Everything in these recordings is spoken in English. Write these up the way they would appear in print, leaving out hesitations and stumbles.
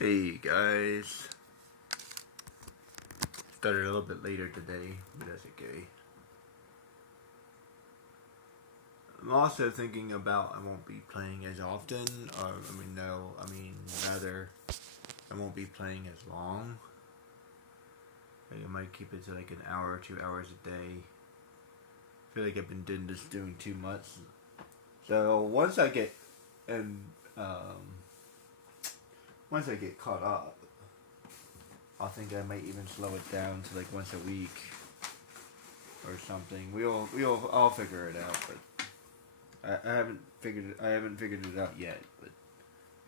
Hey guys, started a little bit later today, but that's okay. I'm also thinking about I won't be playing as often, or rather, I won't be playing as long. I might keep it to like an hour or 2 hours a day. I feel like I've been doing too much. So and um, once I get caught up, I think I might even slow it down to like once a week or something. I'll figure it out, but I haven't figured it out yet, but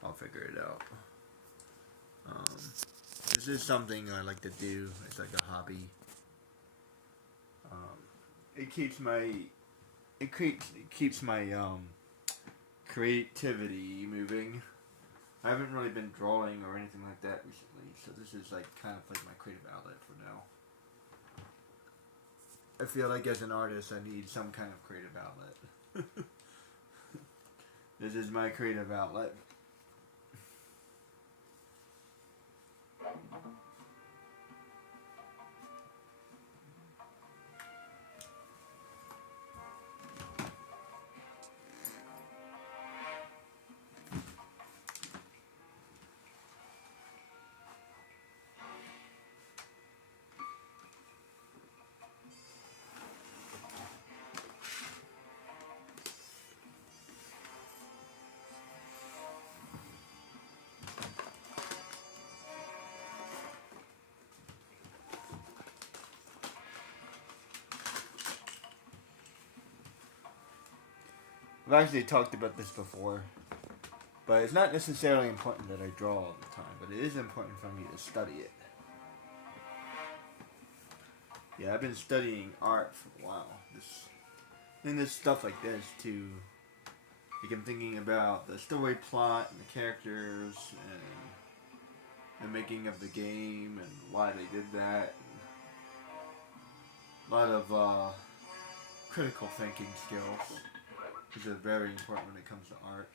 I'll figure it out. Um, this is something I like to do. It's like a hobby. Um, it keeps my it keeps my creativity moving. I haven't really been drawing or anything like that recently, so this is like kind of like my creative outlet for now. I feel like as an artist, I need some kind of creative outlet. This is my creative outlet. I've actually talked about this before, but it's not necessarily important that I draw all the time, but it is important for me to study it. Yeah, I've been studying art for a while. This stuff like this too. Like I'm thinking about the story plot and the characters and the making of the game and why they did that. A lot of critical thinking skills, which are very important when it comes to art.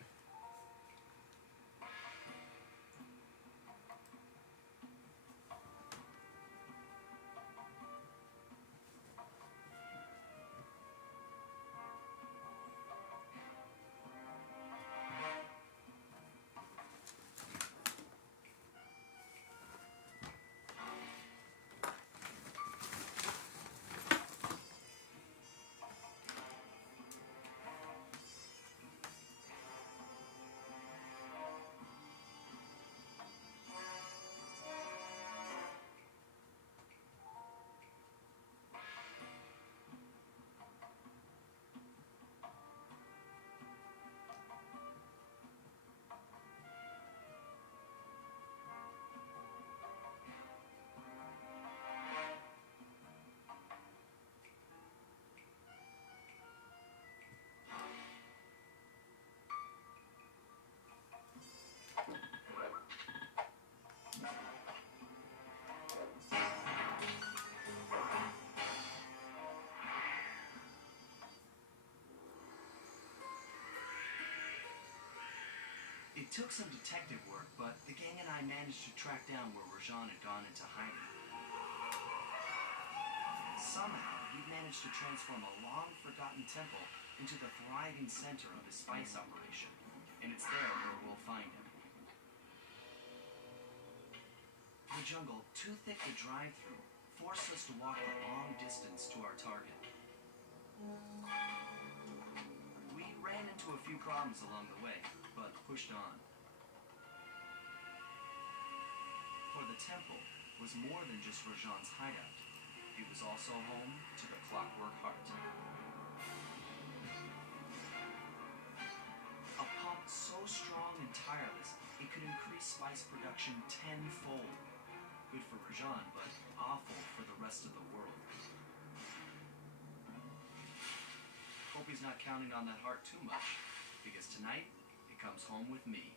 It took some detective work, but the gang and I managed to track down where Rajan had gone into hiding. Somehow, he'd managed to transform a long-forgotten temple into the thriving center of his spice operation, and it's there where we'll find him. The jungle, too thick to drive through, forced us to walk a long distance to our target. We ran into a few problems along the way, but pushed on. For the temple was more than just Rajan's hideout. It was also home to the Clockwork Heart. A pump so strong and tireless, it could increase spice production tenfold. Good for Rajan, but awful for the rest of the world. Hope he's not counting on that heart too much, because tonight, it comes home with me.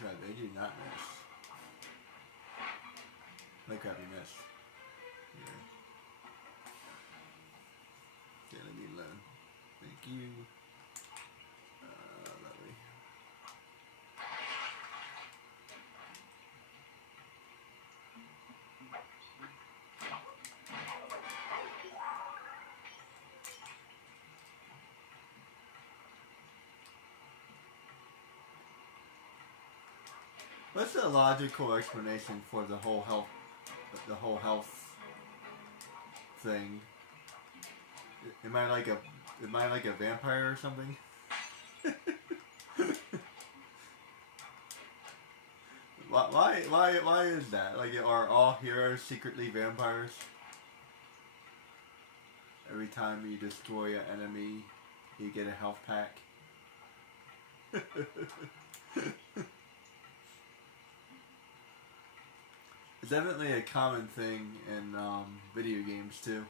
That's right, they do not miss. Like crap, he missed. Yeah. Okay, let me learn. Thank you. Lovely. What's the logical explanation for the whole health thing? Am I like a vampire or something? Why is that? Like, are all heroes secretly vampires? Every time you destroy an enemy, you get a health pack. It's definitely a common thing in video games too.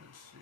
Let's see.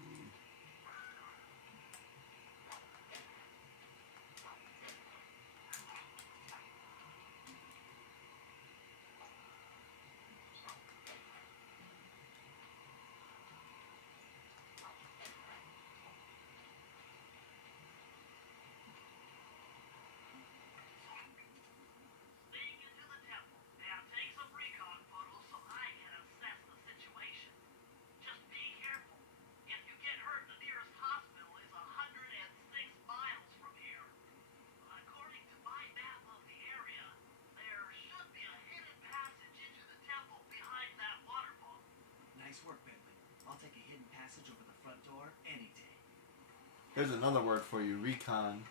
There's another word for you, recon.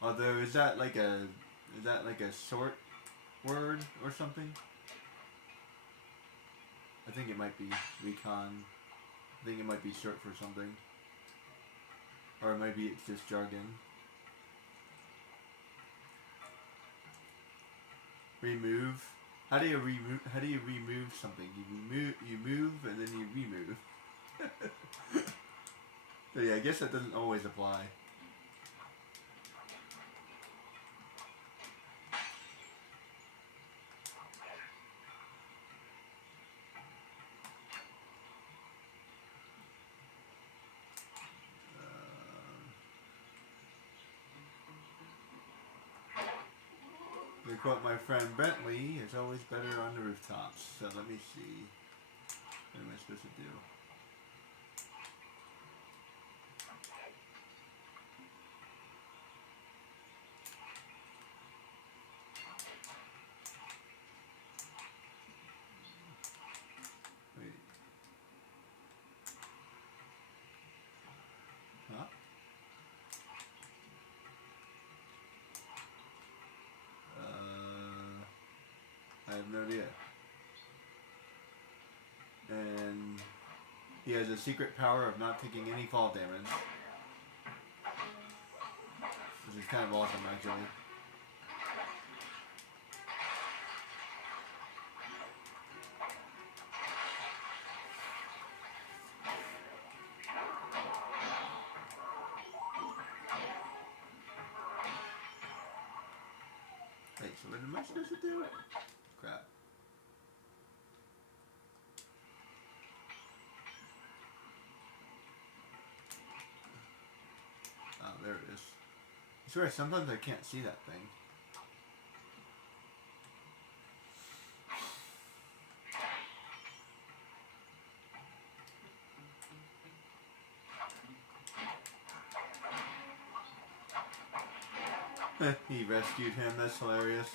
Although, is that like a short word or something? I think it might be recon. I think it might be short for something. Or maybe it's just jargon. Remove. How do you remove something? You move and then you remove. So yeah, I guess that doesn't always apply. To quote my friend Bentley, it's always better on the rooftops. So let me see. What am I supposed to do? Wait. Huh? I have no idea. And he has a secret power of not taking any fall damage. Which is kind of awesome, actually. Wait, so what am I supposed to do? Crap. Oh, there it is. I swear, sometimes I can't see that thing. He rescued him, that's hilarious.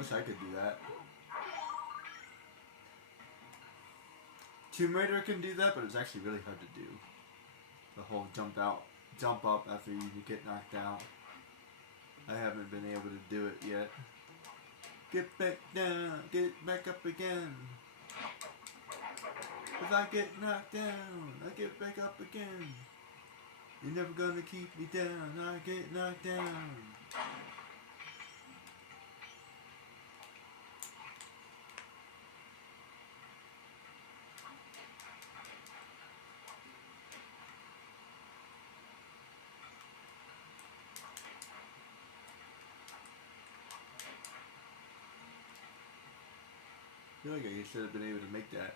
Wish I could do that. Tomb Raider can do that, but it's actually really hard to do. The whole jump up after you get knocked out. I haven't been able to do it yet. Get back down, get back up again. If I get knocked down, I get back up again. You're never gonna keep me down, I get knocked down. I feel like I should have been able to make that.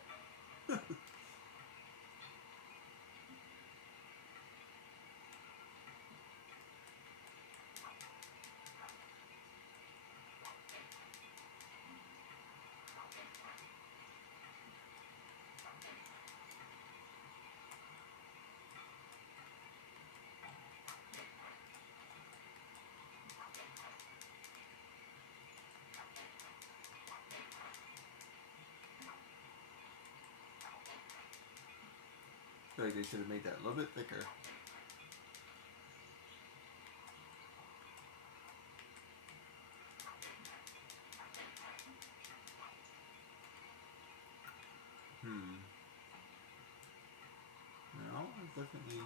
I feel like they should have made that a little bit thicker. No, it's definitely...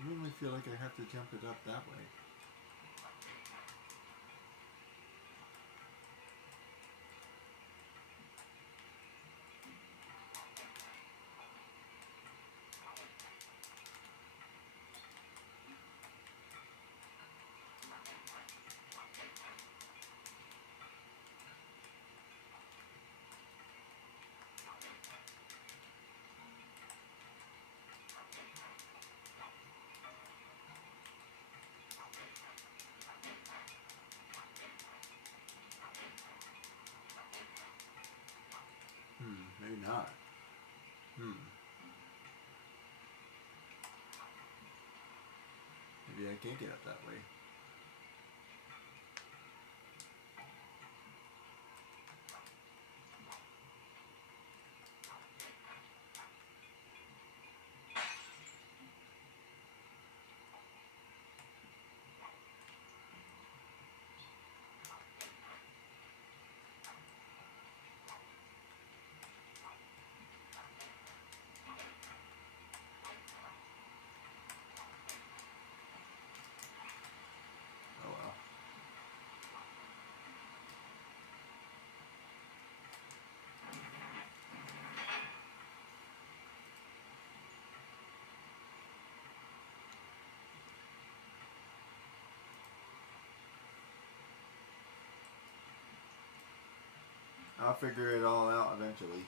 I normally feel like I have to jump it up that way. Maybe not. Maybe I can't get up that way. Oh well. I'll figure it all out eventually.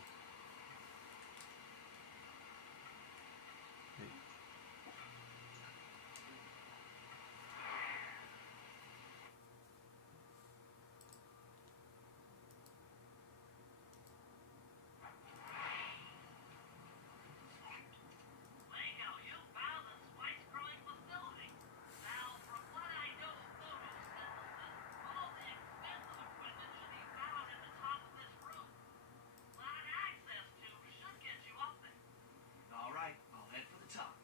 Alright, I'll head for the top.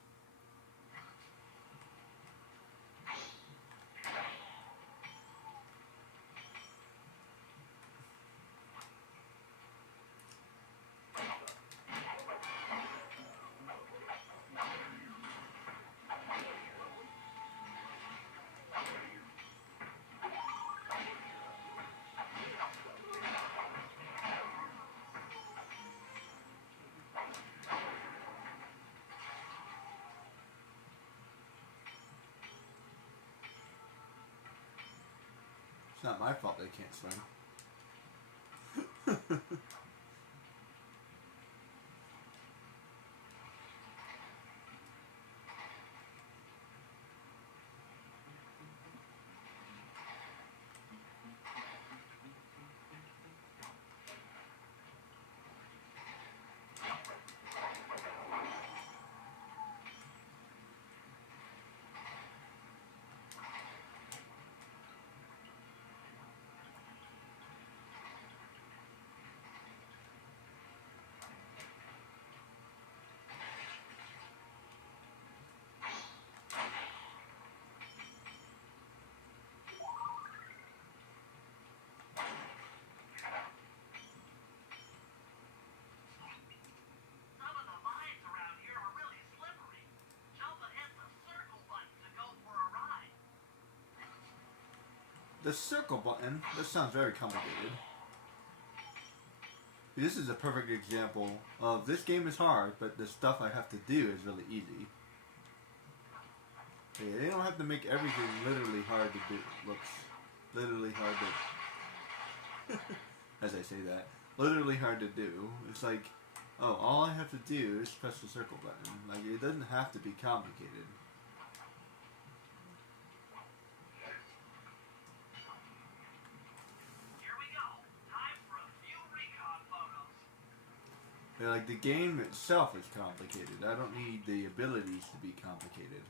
It's not my fault they can't swim. the circle button, that sounds very complicated. This is a perfect example of this game is hard, but the stuff I have to do is really easy. Okay, they don't have to make everything literally hard to do. Looks literally hard to... as I say that. Literally hard to do. It's like, oh, all I have to do is press the circle button. Like, it doesn't have to be complicated. Here we go. Time for a few recon photos. Like, the game itself is complicated. I don't need the abilities to be complicated.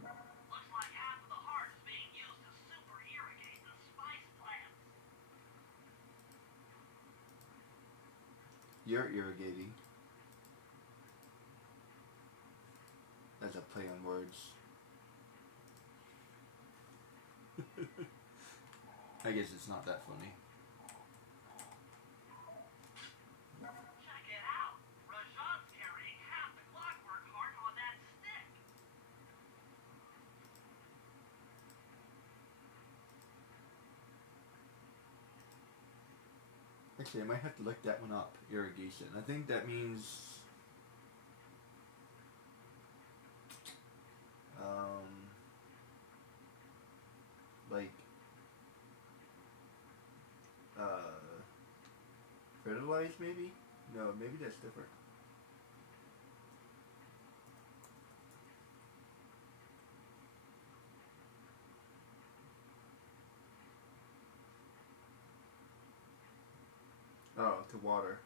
Looks like half of the heart is being used to super irrigate the spice plants. You're irrigating. That's a play on words. I guess it's not that funny. Check it out. Rajan's carrying half the clockwork heart on that stick. Actually, I might have to look that one up. Irrigation. I think that means... like... fertilize, maybe? No, maybe that's different. Oh, to water.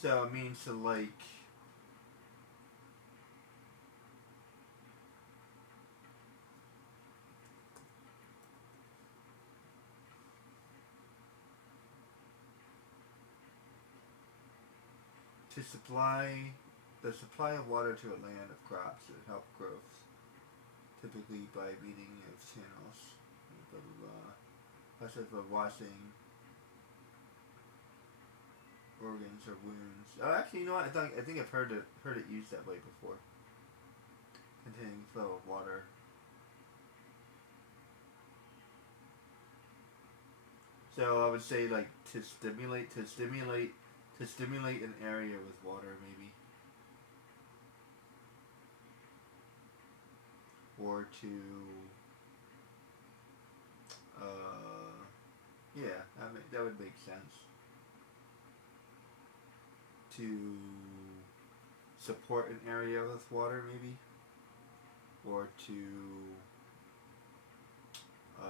So it means to like... to supply the supply of water to a land of crops that help growth, typically by meeting of channels, blah blah blah. Process of washing organs or wounds. Oh, actually, you know what? I think I've heard it used that way before. Containing flow of water. So I would say like to stimulate an area with water, maybe. Or to, yeah, that would make sense. To support an area with water, maybe. Or to, I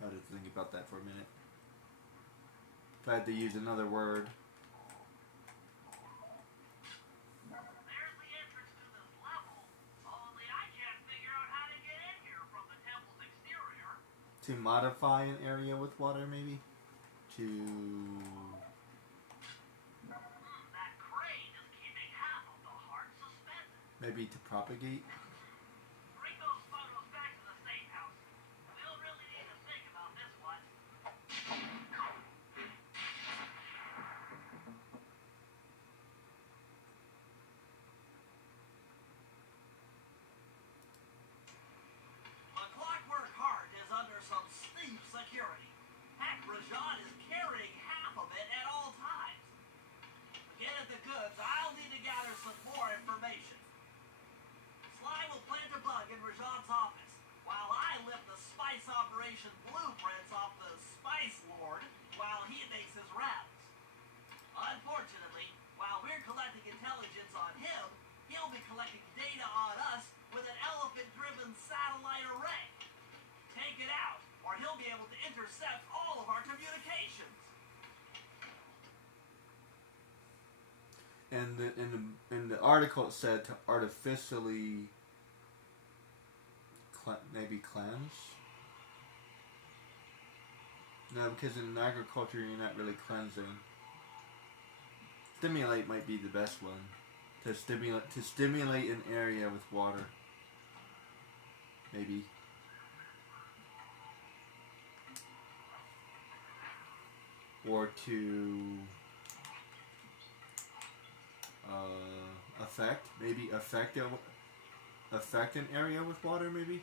had to think about that for a minute. If I had to use another word. There's the entrance to this level. Only I can't figure out how to get in here from the temple's exterior. To modify an area with water, maybe? To... That crane is keeping half of the heart suspended. maybe to propagate? Bring those photos back to the safe house. We'll really need to think about this one. The clockwork heart is under some steep security. Heck, Rajan is carrying half of it at all times. Get at the goods, I'll need to gather some more information. Sly will plant a bug in Rajan's office, while I lift the spice operation blueprints off the Spice Lord while he makes his rounds. Unfortunately, while we're collecting intelligence on him, he'll be collecting data on us with an elephant-driven satellite array. Take it out, or he'll be able to intercept all of our communications. And in the article it said to artificially maybe cleanse? No, because in agriculture you're not really cleansing. Stimulate might be the best one. To stimulate an area with water. maybe. Or to affect an area with water, maybe.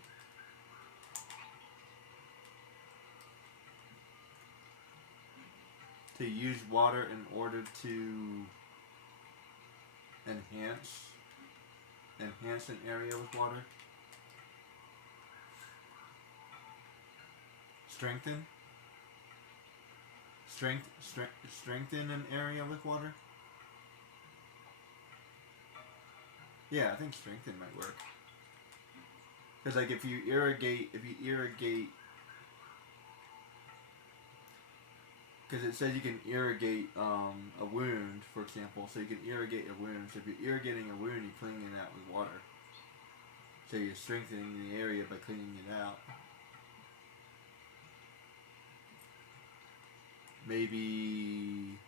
To use water in order to enhance an area with water. Strengthen an area with water. Yeah, I think strengthen might work. Because like if you irrigate, because it says you can irrigate a wound, for example. So you can irrigate a wound. So if you're irrigating a wound, you're cleaning it out with water. So you're strengthening the area by cleaning it out. Maybe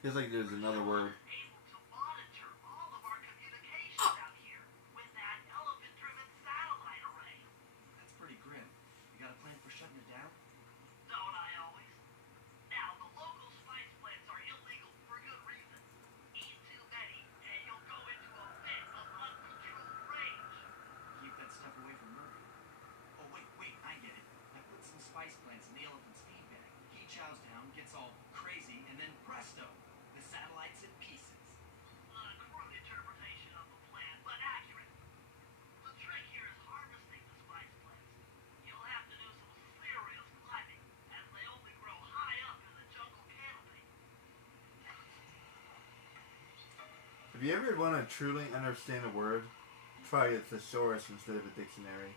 feels like there's another word. Able to monitor all of our communications out here with that elephant-driven satellite array. That's pretty grim. You got a plan for shutting it down? Don't I always? Now, the local spice plants are illegal for good reason. Eat too many, and you'll go into a fit of uncontrolled rage. Keep that stuff away from Murphy. Oh, wait, I get it. I put some spice plants in the elephant's feed bag. He chows down, gets all crazy, and then presto, the satellite's in pieces. A crude interpretation of the plan, but accurate. The trick here is harvesting the spice plants. You'll have to do some serious climbing, as they only grow high up in the jungle canopy. If you ever want to truly understand a word, try a thesaurus instead of a dictionary.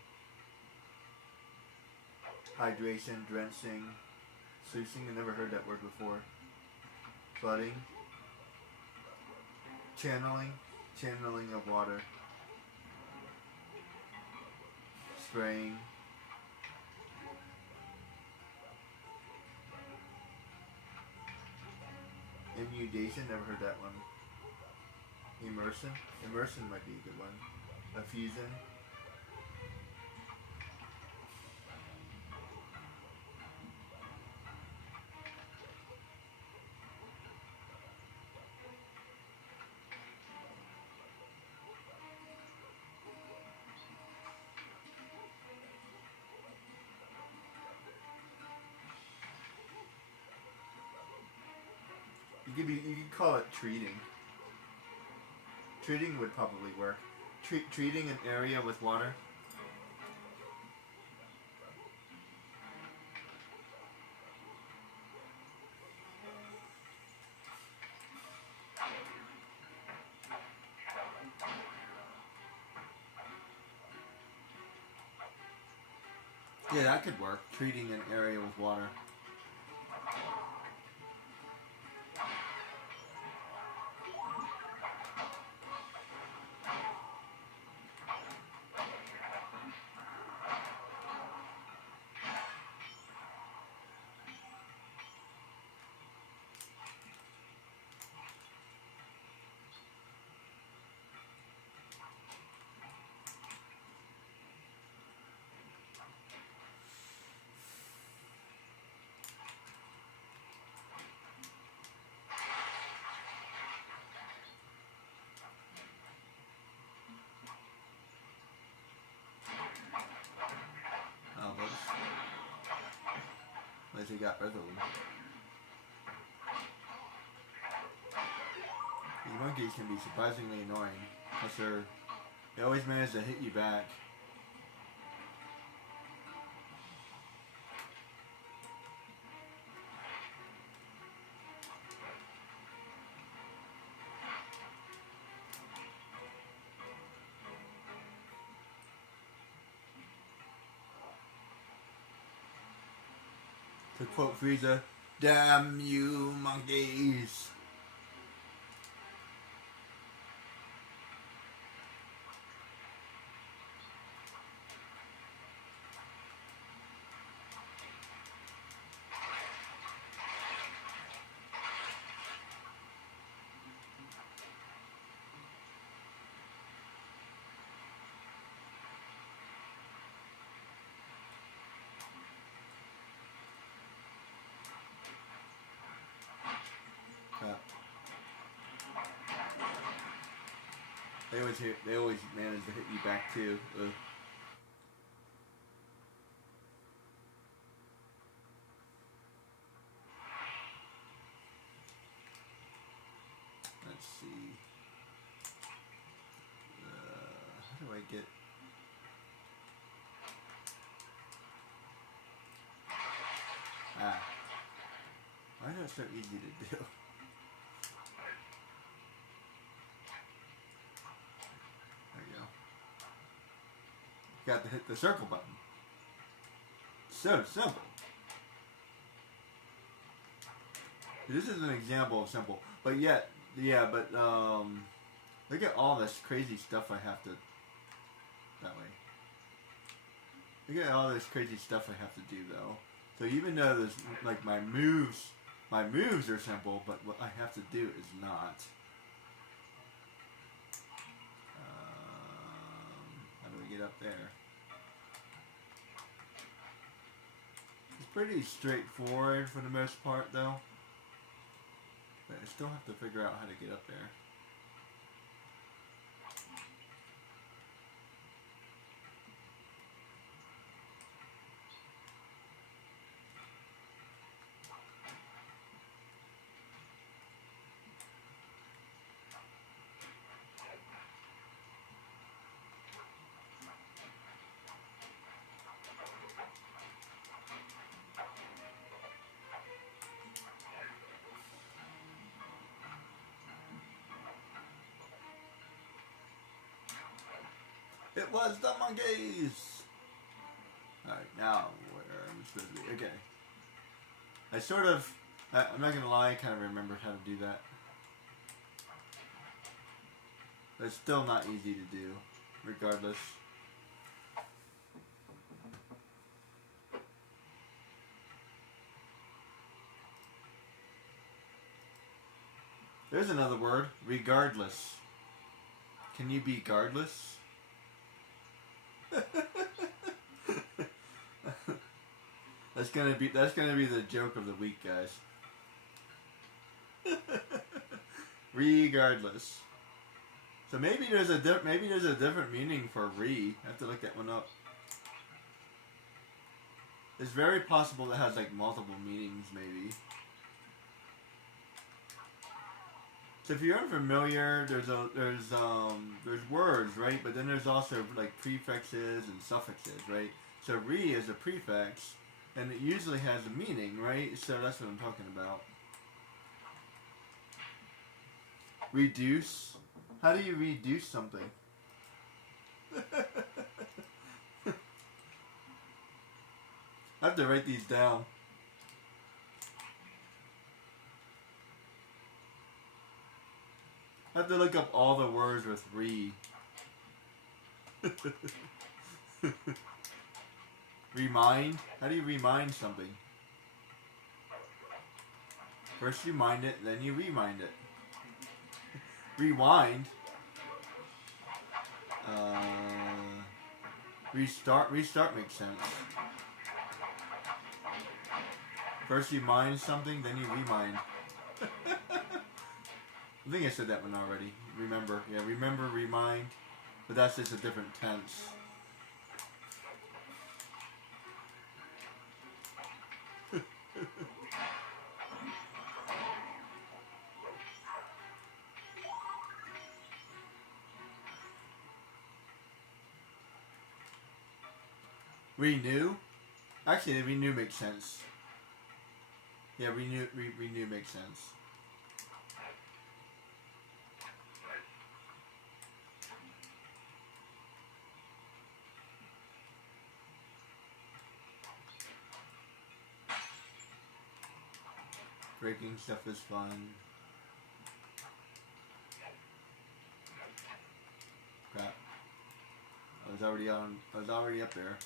Hydration, drenching, sluicing. I never heard that word before. Flooding. Channeling of water. Spraying. Inundation, never heard that one. Immersion might be a good one. Effusion. You could call it treating. Treating would probably work. Treating an area with water. Yeah, that could work. Treating an area with water. Unless you got rid of them. These monkeys can be surprisingly annoying. Plus they always manage to hit you back. To quote Frieza, "Damn you monkeys!" They always manage to hit you back too. Ugh. Let's see. How do I get? Why is that so easy to do? There you go. Got to hit the circle button. So simple. This is an example of simple, but yet, yeah, but look at all this crazy stuff I have to. That way. Look at all this crazy stuff I have to do though. So even though there's like my moves are simple, but what I have to do is not. How do we get up there? It's pretty straightforward for the most part though. But I still have to figure out how to get up there. It was the monkeys! Alright, now where am I supposed to be? Okay. I sort of, I'm not gonna lie, I kind of remembered how to do that. But it's still not easy to do, regardless. There's another word, regardless. Can you be guardless? That's gonna be the joke of the week, guys. Regardless. So maybe there's a different meaning for re. I have to look that one up. It's very possible it has like multiple meanings, maybe. So if you're unfamiliar, there's words, right? But then there's also like prefixes and suffixes, right? So re is a prefix, and it usually has a meaning, right? So that's what I'm talking about. Reduce. How do you reduce something? I have to write these down. I have to look up all the words with re. Remind? How do you remind something? First you mind it, then you remind it. Rewind. Restart makes sense. First you mind something, then you remind. I think I said that one already. Remember. Yeah, remember, remind. But that's just a different tense. Renew? Actually, renew makes sense. Yeah, renew makes sense. Breaking stuff is fun. Crap. I was already up there.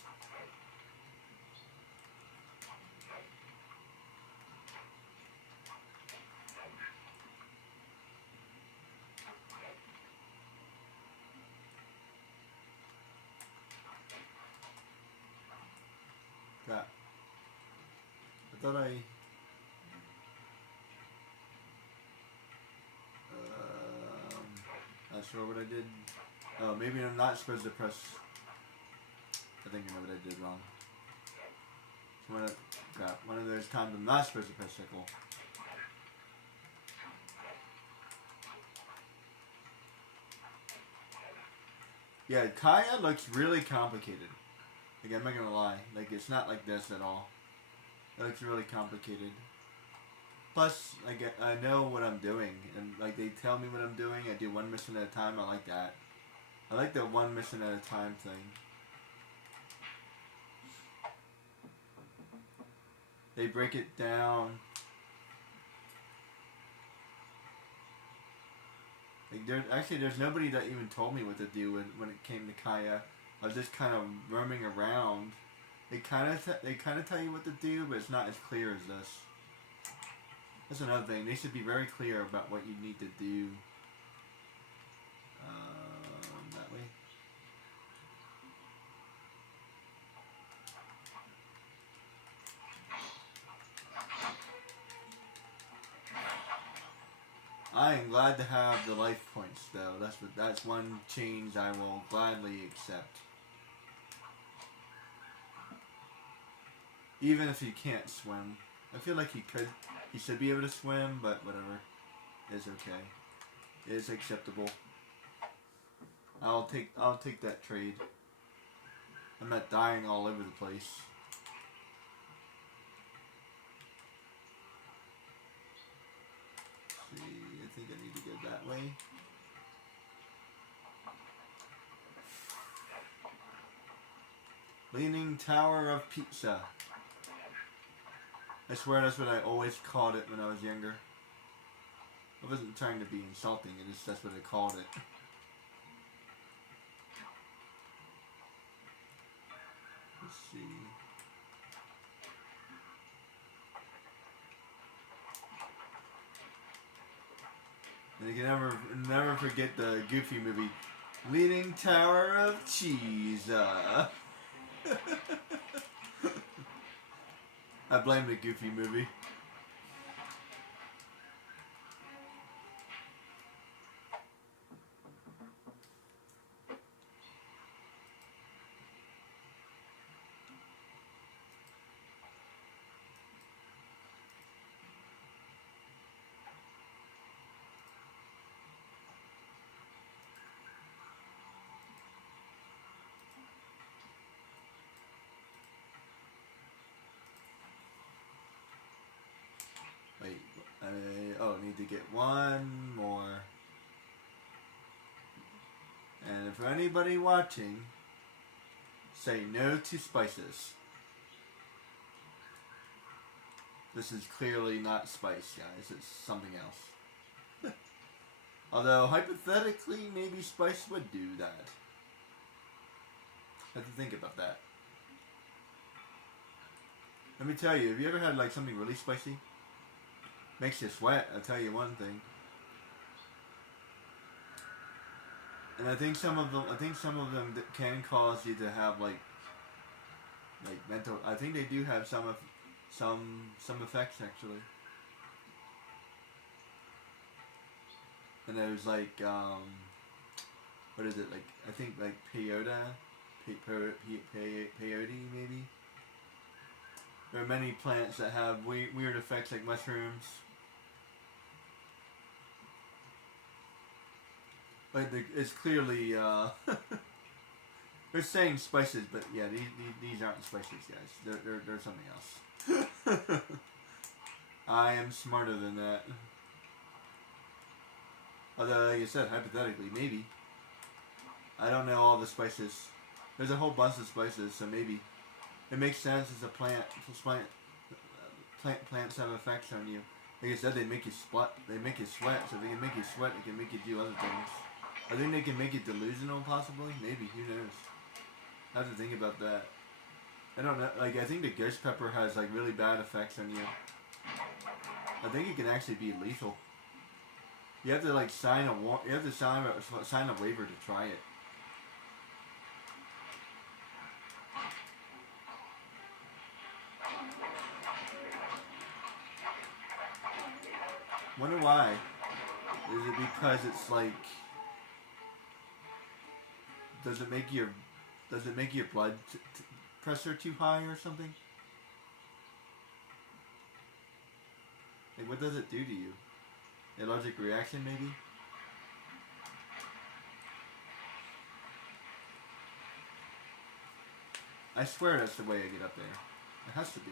Crap. I thought I Not sure what I did. Oh, maybe I'm not supposed to press. I think I know what I did wrong. One of those times I'm not supposed to press circle. Yeah, Kaya looks really complicated. Like, I'm not gonna lie. Like, it's not like this at all. It looks really complicated. Plus, like, I know what I'm doing. And, like, they tell me what I'm doing. I do one mission at a time. I like that. I like the one mission at a time thing. They break it down. Like, there's nobody that even told me what to do when it came to Kaya. I was just kind of roaming around. They kind of tell you what to do, but it's not as clear as this. That's another thing. They should be very clear about what you need to do. That way. I am glad to have the life points, though. That's one change I will gladly accept. Even if he can't swim, I feel like he should be able to swim, but whatever, it's okay. It's acceptable. I'll take that trade. I'm not dying all over the place. Let's see, I think I need to go that way. Leaning Tower of Pizza. I swear that's what I always called it when I was younger. I wasn't trying to be insulting, that's what I called it. Let's see. And you can never forget the Goofy movie, Leaning Tower of Cheese. I blame the Goofy movie. Wait, I need to get one more. And for anybody watching, say no to spices. This is clearly not spice, guys. It's something else. Although, hypothetically, maybe spice would do that. I have to think about that. Let me tell you, have you ever had like something really spicy? Makes you sweat, I'll tell you one thing. And I think some of them can cause you to have like mental. I think they do have some effects actually. And there's like what is it, like I think like peyote maybe. There are many plants that have weird effects like mushrooms. But it's clearly they're saying spices, but yeah, these aren't spices, guys. They're something else. I am smarter than that. Although, like I said, hypothetically, maybe. I don't know all the spices. There's a whole bunch of spices, so maybe it makes sense as a plant. Plants have effects on you. Like I said, they make you sweat. They make you sweat. So if they can make you sweat, they can make you do other things. I think they can make you delusional, possibly. Maybe. Who knows? I have to think about that. I don't know. Like I think the ghost pepper has like really bad effects on you. I think it can actually be lethal. You have to like sign a waiver to try it. Wonder why? Is it because it's like Does it make your blood pressure too high or something? Like, what does it do to you? Allergic reaction, maybe? I swear that's the way I get up there. It has to be.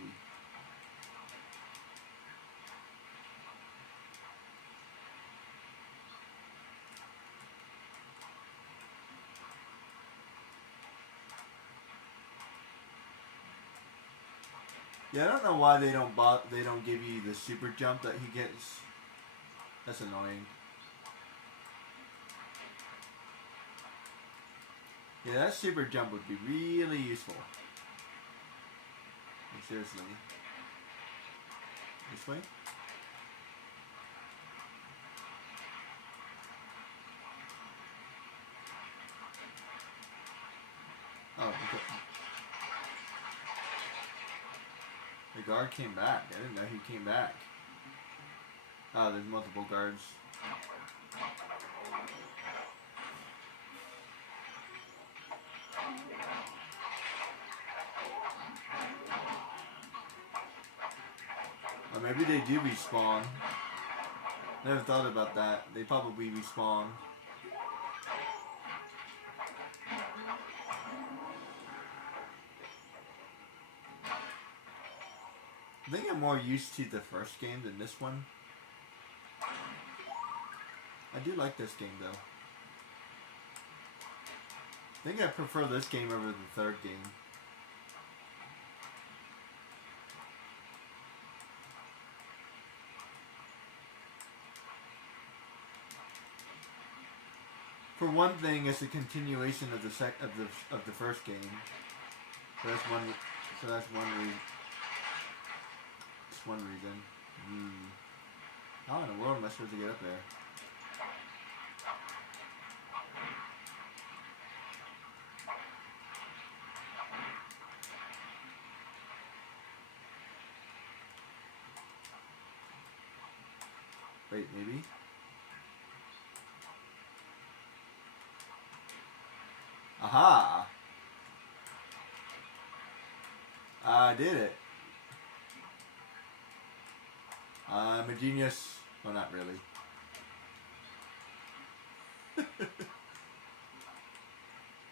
Yeah, I don't know why they don't give you the super jump that he gets. That's annoying. Yeah, that super jump would be really useful. Like, seriously. This way? Oh, okay. The guard came back. I didn't know he came back. Oh, there's multiple guards. Or maybe they do respawn. Never thought about that. They probably respawn. I think I'm more used to the first game than this one. I do like this game though. I think I prefer this game over the third game. For one thing, it's a continuation of the first game. So that's one. So that's one reason. That's one reason. How in the world am I supposed to get up there? Wait, maybe? Aha! I did it. I'm a genius. Well, not really.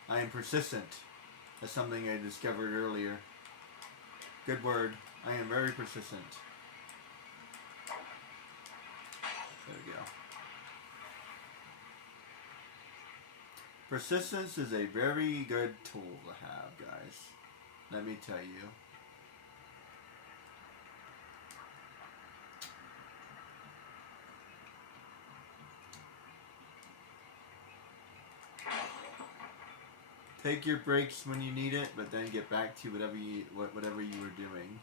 I am persistent. That's something I discovered earlier. Good word. I am very persistent. There we go. Persistence is a very good tool to have, guys. Let me tell you. Take your breaks when you need it, but then get back to whatever you were doing.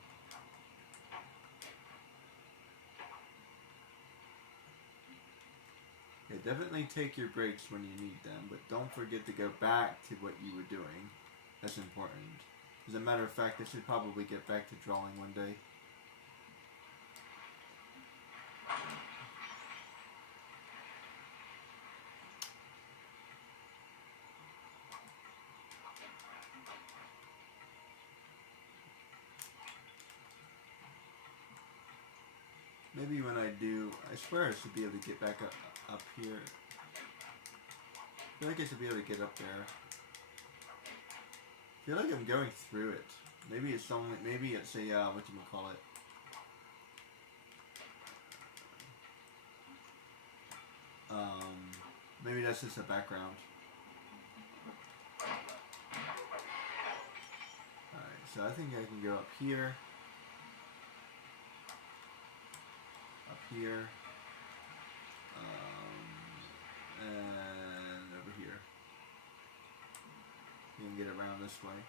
Yeah, definitely take your breaks when you need them, but don't forget to go back to what you were doing. That's important. As a matter of fact, I should probably get back to drawing one day. Maybe when I do, I swear I should be able to get back up here. I feel like I should be able to get up there. I feel like I'm going through it. Maybe it's only, maybe it's a, whatchamacallit. Maybe that's just a background. Alright, so I think I can go up here. Up here. And over here. You can get around this way.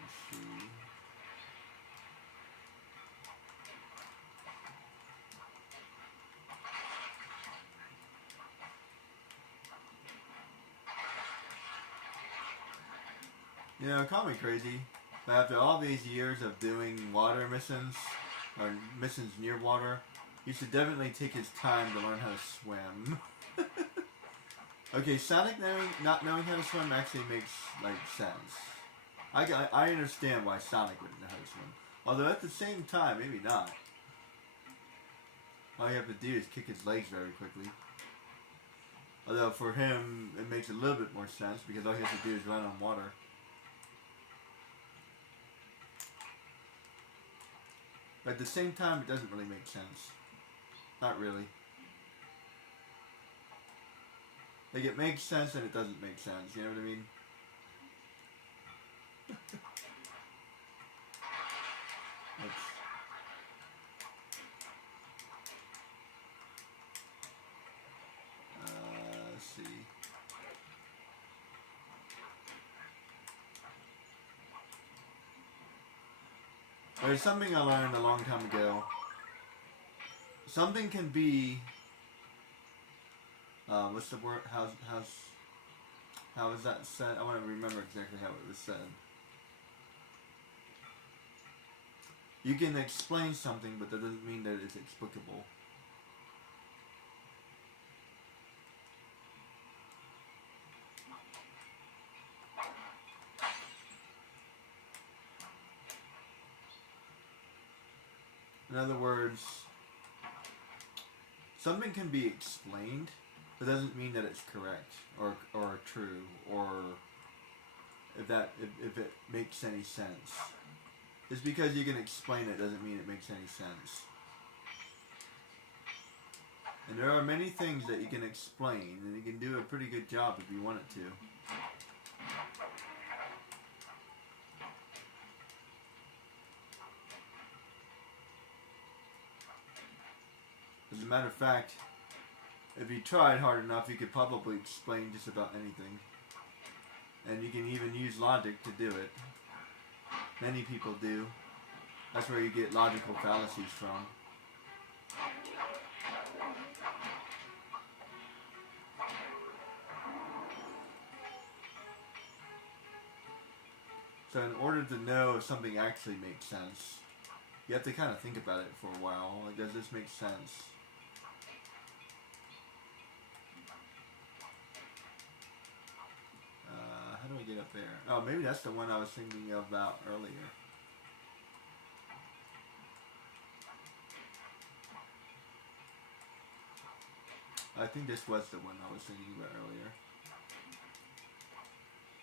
Let's see. You know, call me crazy, but after all these years of doing water missions, or missions near water, He should definitely take his time to learn how to swim. Okay, Sonic not knowing how to swim actually makes, like, sense. I understand why Sonic wouldn't know how to swim. Although at the same time, maybe not. All you have to do is kick his legs very quickly. Although for him, it makes a little bit more sense because all he has to do is run on water. But at the same time, it doesn't really make sense. Not really. Like, it makes sense and it doesn't make sense. You know what I mean? Let's see. There's something I learned a long time ago. Something can be... what's the word? How is that said? I want to remember exactly how it was said. You can explain something, but that doesn't mean that it's explicable. In other words, something can be explained, but doesn't mean that it's correct or true or if it makes any sense. Just because you can explain it doesn't mean it makes any sense. And there are many things that you can explain, and you can do a pretty good job if you want it to. As a matter of fact, if you tried hard enough, you could probably explain just about anything. And you can even use logic to do it. Many people do. That's where you get logical fallacies from. So in order to know if something actually makes sense, you have to kind of think about it for a while. Like, does this make sense? How do I get up there? Oh, maybe that's the one I was thinking about earlier. I think this was the one I was thinking about earlier.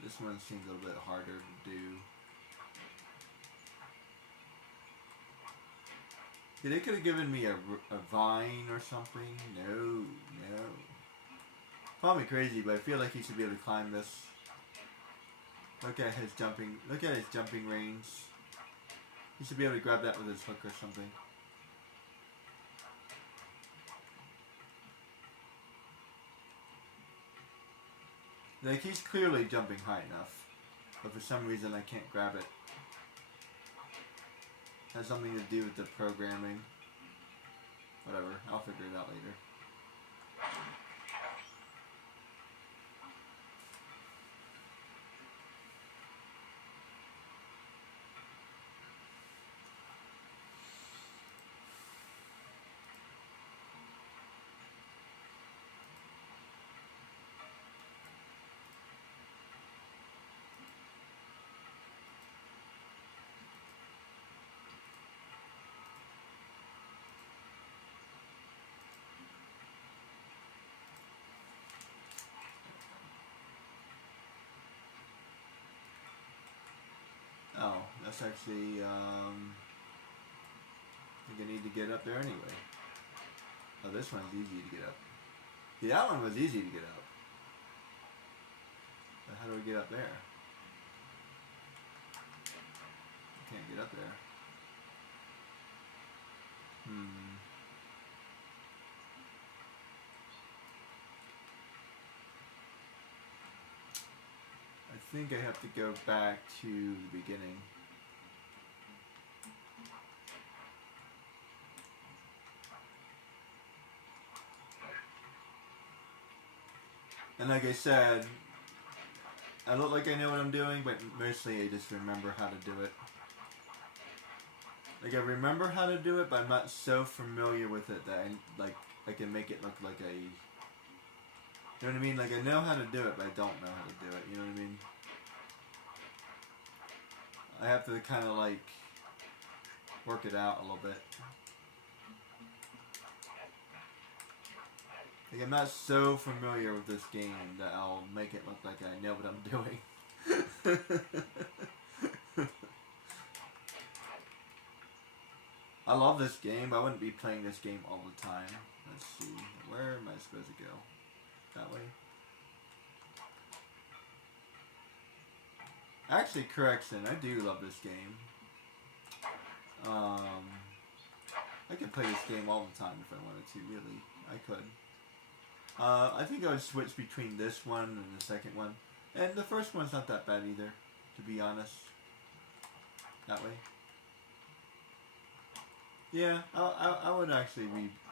This one seems a little bit harder to do. Yeah, they could have given me a vine or something. No. Call me crazy, but I feel like he should be able to climb this. Look at his jumping range. He should be able to grab that with his hook or something. Like, he's clearly jumping high enough, but for some reason I can't grab it. Has something to do with the programming. Whatever, I'll figure it out later. Oh, that's actually, I think I need to get up there anyway. Oh, this one's easy to get up. See, that one was easy to get up. But how do we get up there? I can't get up there. I think I have to go back to the beginning. And like I said, I look like I know what I'm doing, but mostly I just remember how to do it. Like I remember how to do it, but I'm not so familiar with it that I can make it look like a. You know what I mean? Like I know how to do it, but I don't know how to do it. You know what I mean? I have to kind of like work it out a little bit. Like I'm not so familiar with this game that I'll make it look like I know what I'm doing. I love this game. I wouldn't be playing this game all the time. Let's see. Where am I supposed to go? That way? Actually, correction. I do love this game. I could play this game all the time if I wanted to, really. I could. I think I would switch between this one and the second one. And the first one's not that bad either, to be honest. That way. Yeah, I would actually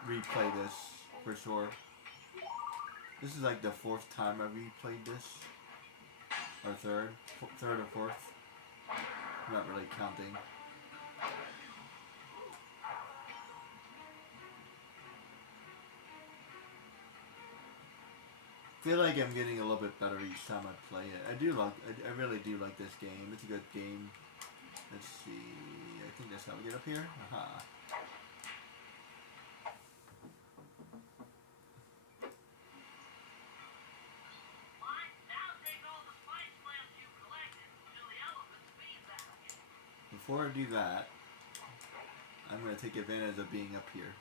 replay this for sure. This is like the 4th time I replayed this. Or third or fourth. I'm not really counting. I feel like I'm getting a little bit better each time I play it. I really do like this game. It's a good game. Let's see. I think that's how we get up here. Aha. Before I do that, I'm going to take advantage of being up here.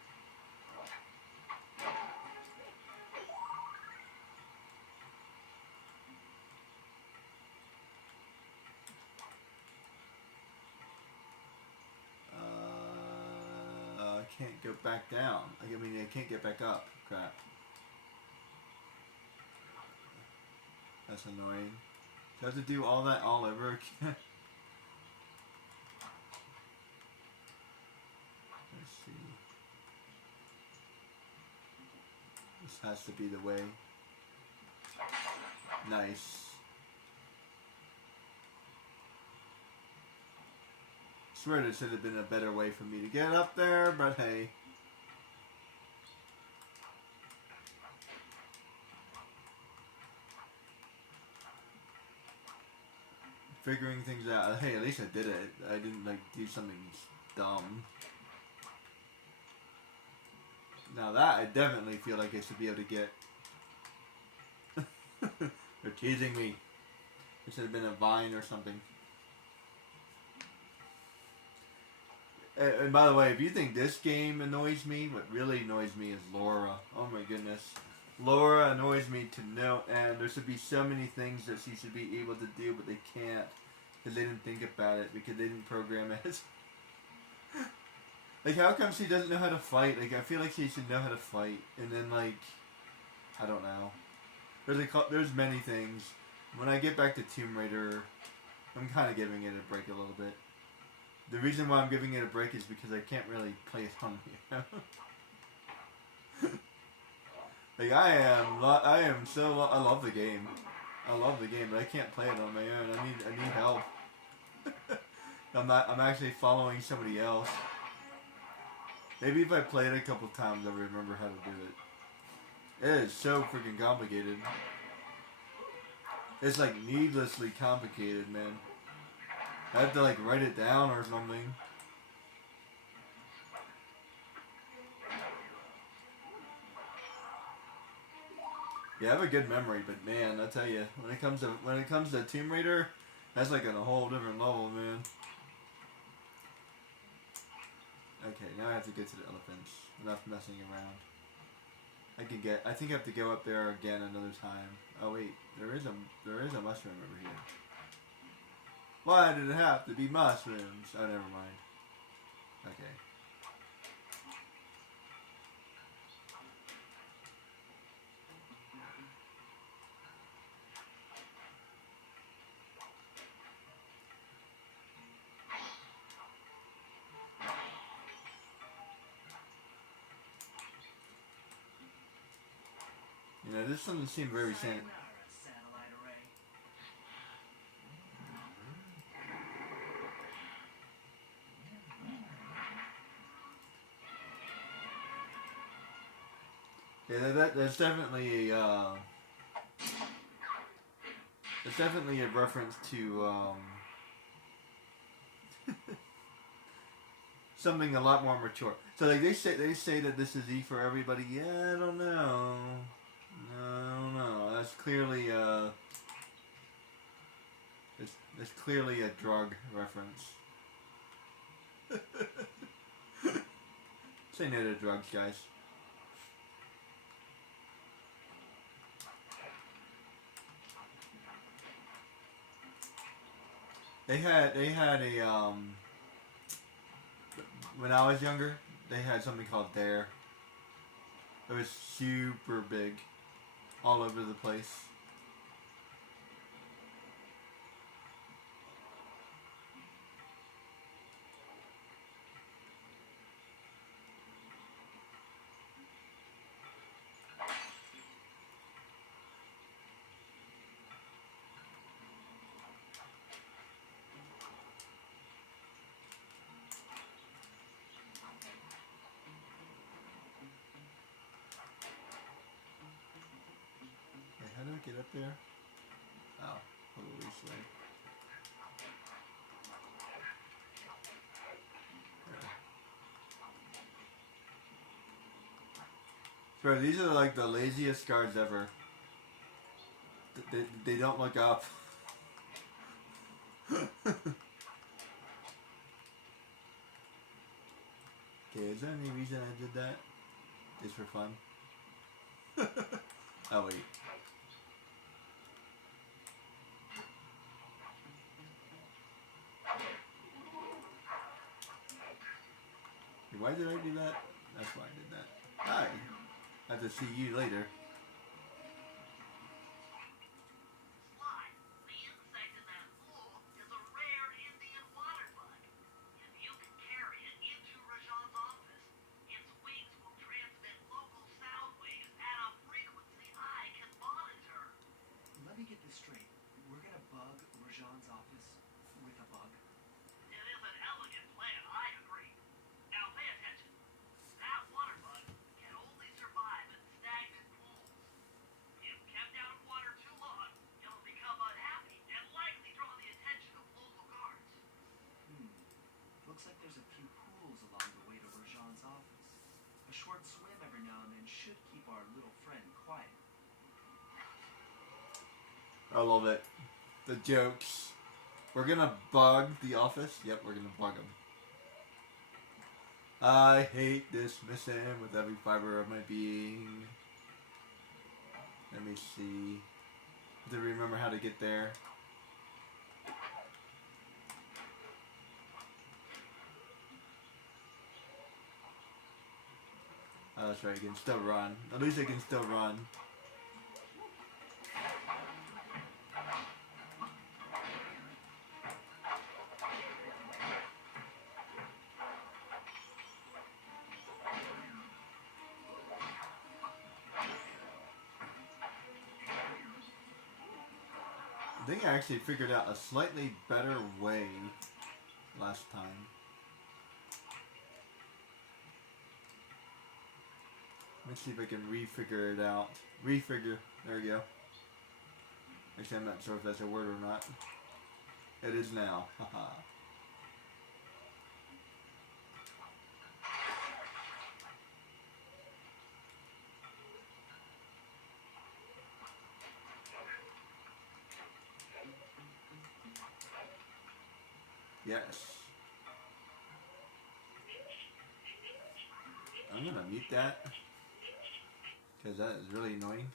I can't go back down. I mean, I can't get back up. Crap. That's annoying. So I have to do all that all over again. Let's see. This has to be the way. Nice. I swear there should have been a better way for me to get up there, but hey. Figuring things out. Hey, at least I did it. I didn't like do something dumb. Now that I definitely feel like I should be able to get. They're teasing me. It should have been a vine or something. And by the way, if you think this game annoys me, what really annoys me is Laura. Oh my goodness. Laura annoys me to no end. There should be so many things that she should be able to do, but they can't. Because they didn't think about it, because they didn't program it. Like, how come she doesn't know how to fight? Like, I feel like she should know how to fight. And then, like, I don't know. There's many things. When I get back to Tomb Raider, I'm kind of giving it a break a little bit. The reason why I'm giving it a break is because I can't really play it on here. Like I love the game. I love the game, but I can't play it on my own. I need help. I'm actually following somebody else. Maybe if I play it a couple times, I'll remember how to do it. It is so freaking complicated. It's like needlessly complicated, man. I have to like write it down or something. Yeah, I have a good memory, but man, I tell you, when it comes to Tomb Raider, that's like on a whole different level, man. Okay, now I have to get to the elephants. Enough messing around. I think I have to go up there again another time. Oh wait, there is a mushroom over here. Why did it have to be mushrooms? Oh, never mind. Okay. You know, this doesn't seem very Satellite array. Yeah, that's definitely it's definitely a reference to something a lot more mature. So like they say that this is E for everybody. Yeah, I don't know. No, I don't know. That's clearly it's clearly a drug reference. Say no to drugs, guys. They had a when I was younger, they had something called Dare. It was super big, all over the place. Wait, how do I get up there? Oh, holy slay. Bro, these are like the laziest guards ever. They don't look up. Okay, is there any reason I did that? Just for fun? Oh wait. Why did I do that? That's why I did that. Hi. I have to see you later. Sly, the insect in that pool is a rare Indian water bug. If you can carry it into Rajan's office, its wings will transmit local sound waves at a frequency I can monitor. Let me get this straight. We're gonna bug Rajan's office with a bug? It is an elegant plan, I agree. Now pay attention. That water bug can only survive in stagnant pools. If kept out of water too long, it'll become unhappy and likely draw the attention of local guards. Looks like there's a few pools along the way to Rajan's office. A short swim every now and then should keep our little friend quiet. I love it. The jokes. We're gonna bug the office? Yep, we're gonna bug him. I hate dismiss him with every fiber of my being. Let me see. Do you remember how to get there? Oh, that's right, I can still run. At least I can still run. I think I actually figured out a slightly better way last time. Let's see if I can refigure it out. Refigure. There we go. Actually, I'm not sure if that's a word or not. It is now. Haha. Yes. I'm gonna mute that because that is really annoying.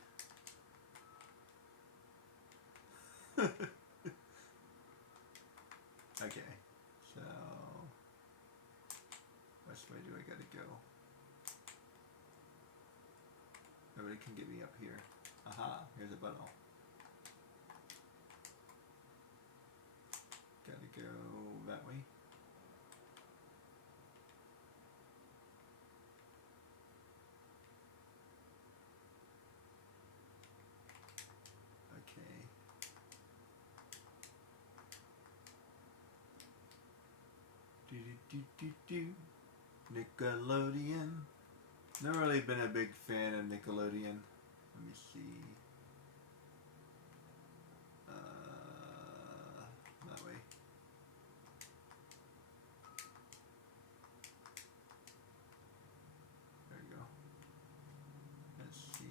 Okay, so which way do I gotta go? Nobody can get me up here. Aha, here's a button. Gotta go that way. Okay. Do do do do do. Nickelodeon. Never really been a big fan of Nickelodeon. Let me see. That way. There you go. Let's see.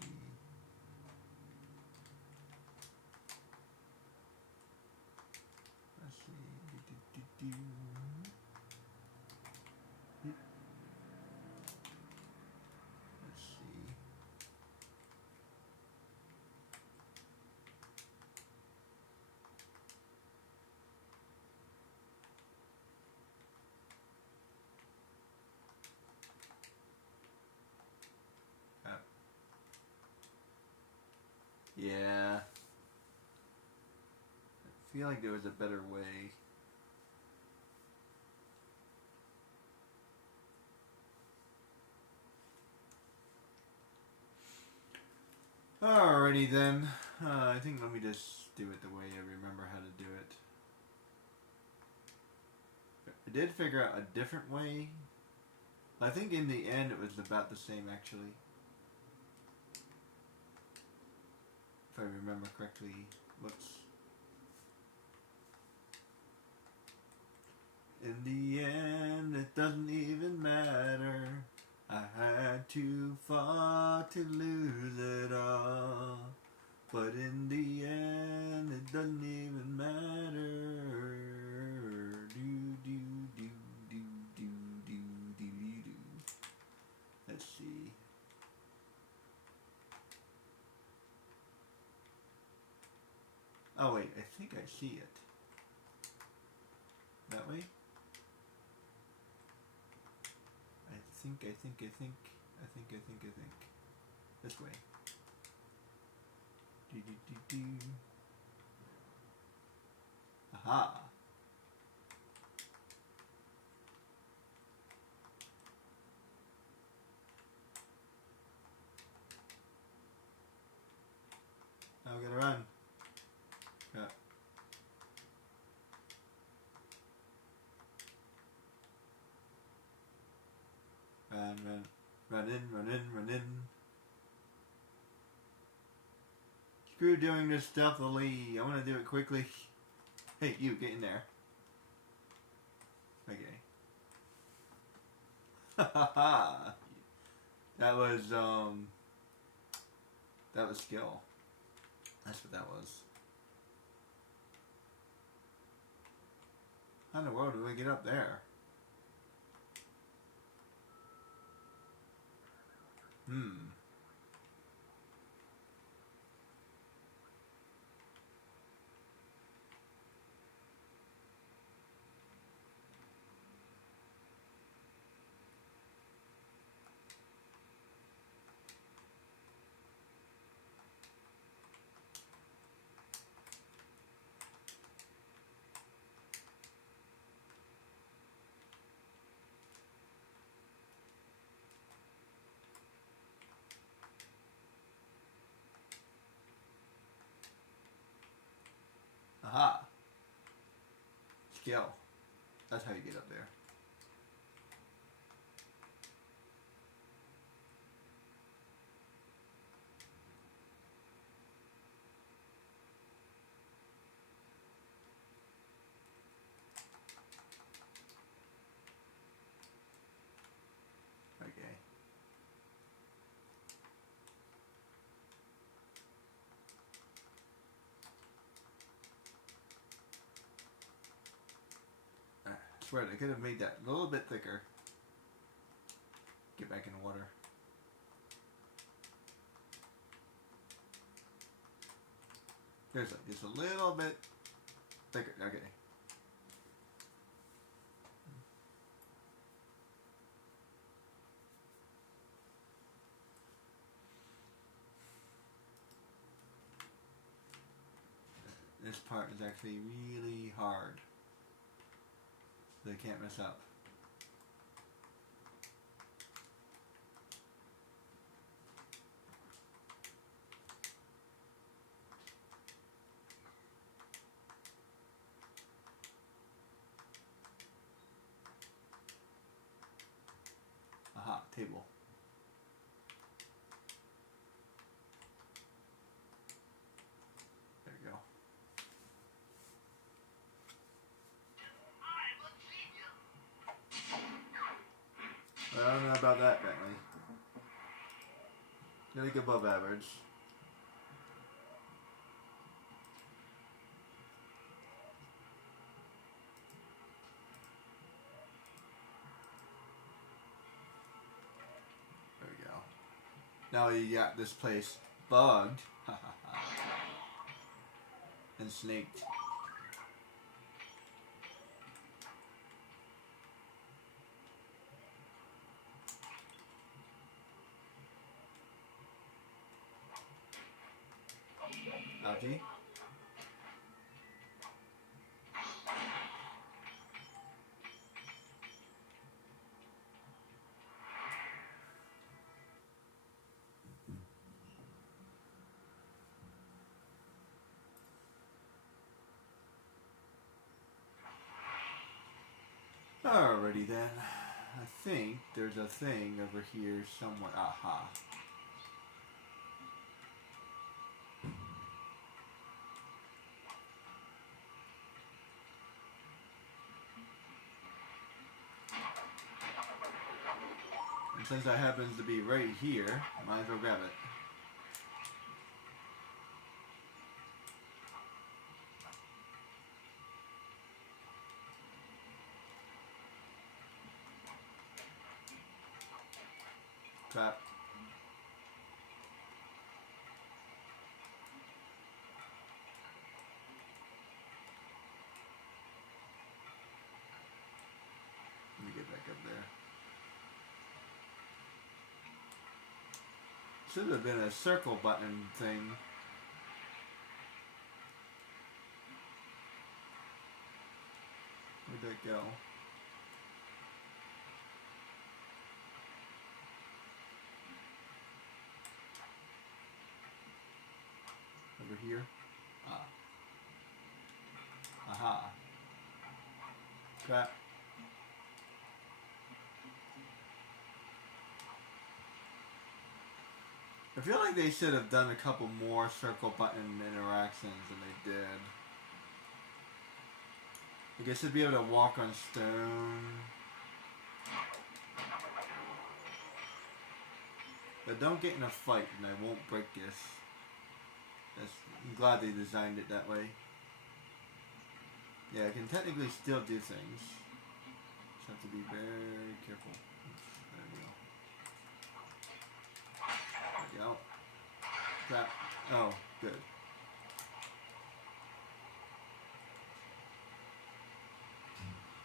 Let's see. Let's see. Yeah. I feel like there was a better way. Alrighty then. I think let me just do it the way I remember how to do it. I did figure out a different way. I think in the end it was about the same actually. If I remember correctly. Whoops. In the end it doesn't even matter. I had to fought to lose it all. But in the end it doesn't even matter. Let's see. Oh wait, I think I see it. That way? I think. This way. Aha! Now we gotta run. Yeah. Run in. Screw doing this stealthily. I want to do it quickly. Hey, you, get in there. Okay. That was skill. That's what that was. How in the world do we get up there? Aha! Skill. That's how you get up there. Okay. I swear they could have made that a little bit thicker. Get back in the water. There's just a little bit thicker. Okay. This part is actually really hard. They can't mess up. Aha, table. about that, Bentley. Like above average. There we go. Now you got this place bugged. And snaked. Ouchie. Alrighty then. I think there's a thing over here somewhere. Aha. And since that happens to be right here, might as well grab it. Crap. Let me get back up there. Should have been a circle button thing. Where'd that go? Over here. Ah. Aha. Crap. I feel like they should have done a couple more circle button interactions than they did. I guess they'd be able to walk on stone. But don't get in a fight and I won't break this. I'm glad they designed it that way. Yeah, I can technically still do things. Just have to be very careful. There we go. There we go. Crap. Oh, good.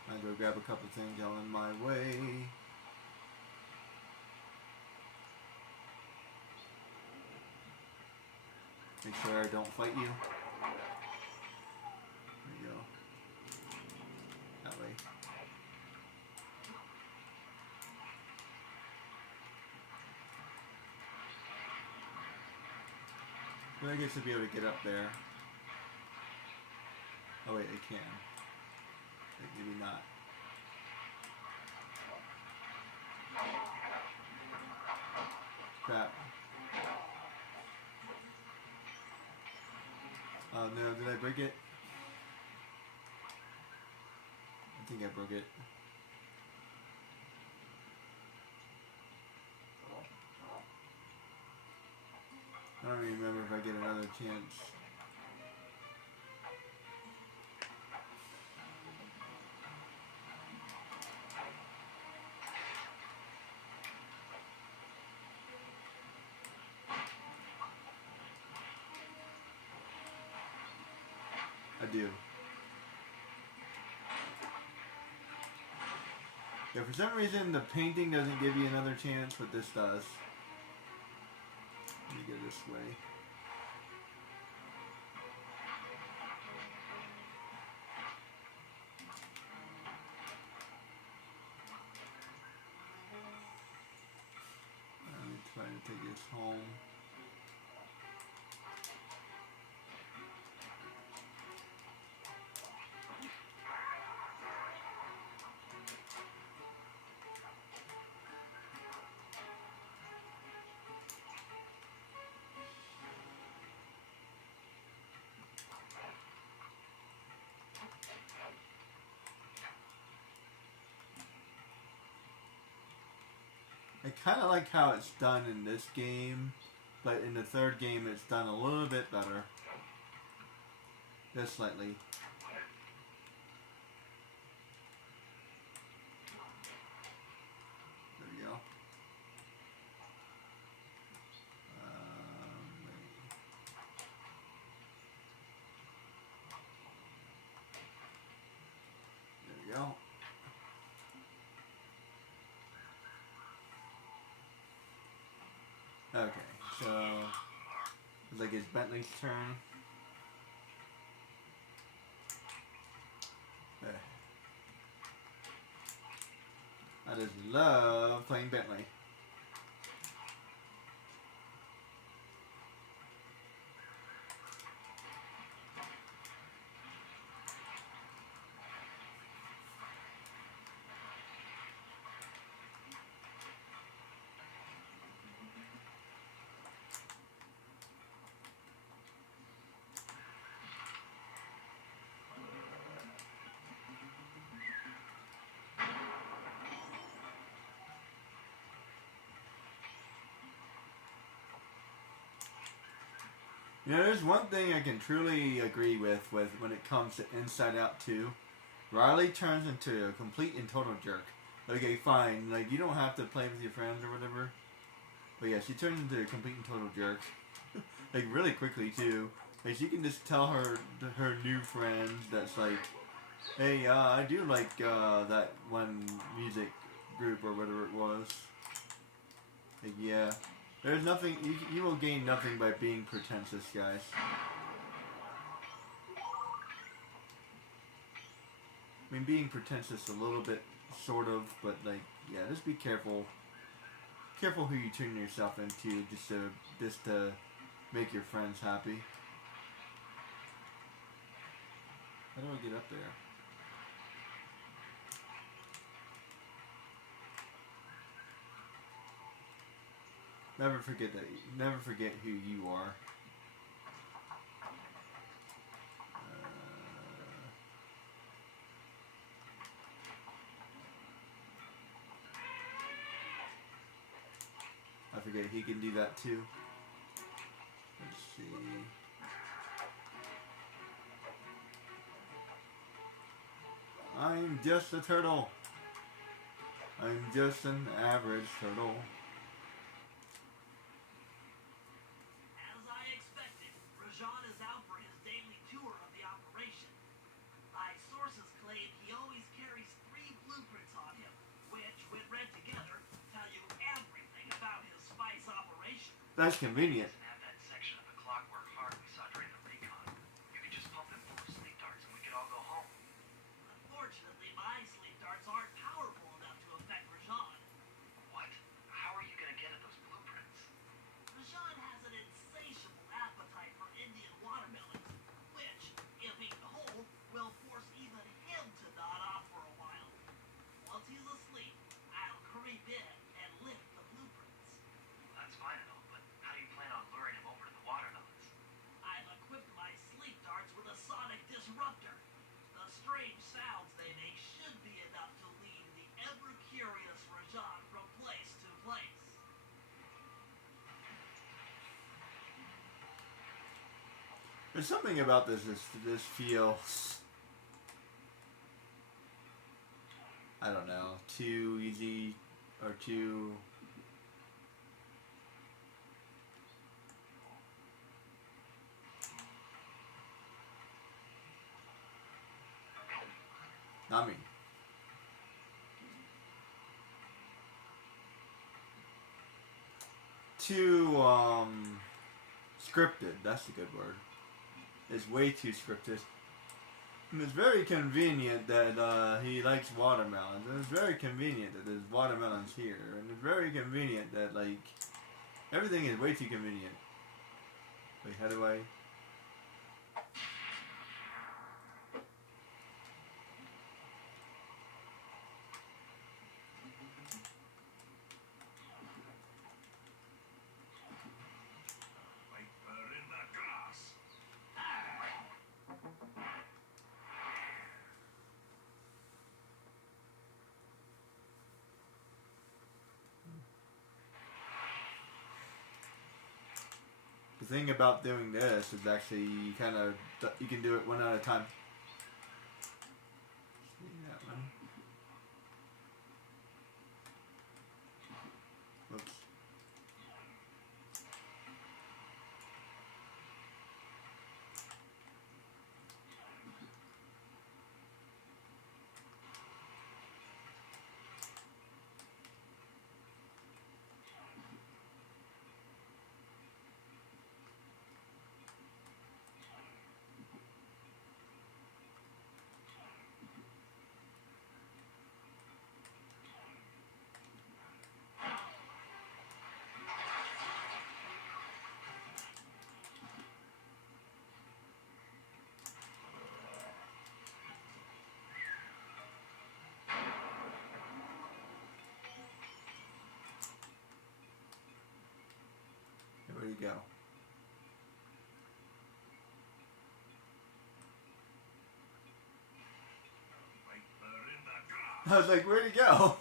Might go grab a couple things on my way. Make sure I don't fight you. There you go. That way. But I guess I'll be able to get up there. Oh wait, I can. Maybe not. Crap. Oh no, did I break it? I think I broke it. I don't even remember if I get another chance. I do. Yeah, for some reason the painting doesn't give you another chance, but this does. Let me go this way. I'm trying to take this home. I kind of like how it's done in this game, but in the third game it's done a little bit better. Just slightly. There we go. There we go. Okay, so it's like it's Bentley's turn. I just love playing Bentley. You know, there's one thing I can truly agree with when it comes to Inside Out 2. Riley turns into a complete and total jerk. Okay, fine. Like, you don't have to play with your friends or whatever. But yeah, she turns into a complete and total jerk. Like, really quickly, too. Like, she can just tell her new friends that's like, hey, I do like that one music group or whatever it was. Like, yeah. There's nothing, you will gain nothing by being pretentious, guys. I mean, being pretentious a little bit, sort of, but like, yeah, just be careful. Careful who you turn yourself into just to make your friends happy. How do I get up there? Never forget that. Never forget who you are. I forget he can do that too. Let's see. I'm just a turtle. I'm just an average turtle. As I expected, Rajan is out for his daily tour of the operation. My sources claim he always carries 3 blueprints on him, which, when read together, tell you everything about his spice operation. That's convenient. Doesn't have that section of the clockwork heart we saw during the recon. You could just pump him full of sleep darts and we could all go home. Unfortunately, my sleep darts aren't powerful enough to affect Rajan. What? How are you gonna get at those blueprints? Rajan has an insatiable appetite for Indian watermelons, which, if eaten whole, will force even him to nod off for a while. Once he's asleep, I'll creep in and lift the blueprints. That's fine and all, but how do you plan on luring him over to the watermelons? I've equipped my sleep darts with a sonic disruptor. The strange sounds they make should be enough to lead the ever-curious Rajan from place to place. There's something about this feels, I don't know, too easy or too. I mean, too scripted. That's a good word. It's way too scripted. And it's very convenient that he likes watermelons, and it's very convenient that there's watermelons here, and it's very convenient that like everything is way too convenient. Wait, how do I? Viper in the glass. thing about doing this is actually you kind of you can do it one at a time. See that one? Whoops. Where do you go? I was like, where'd he go?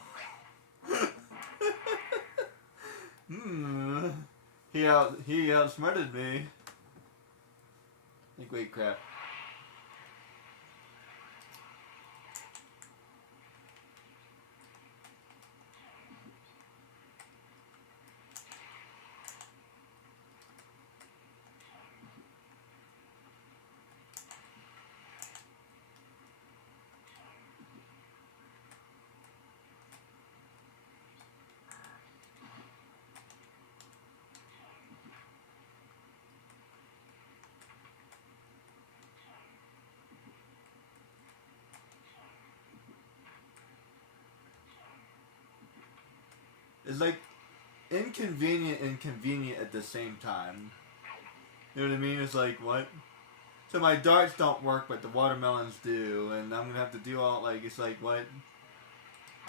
He outsmarted me. Like, wait, crap. It's like inconvenient and convenient at the same time. You know what I mean? It's like, what? So my darts don't work, but the watermelons do, and I'm gonna have to do all, like, it's like, what?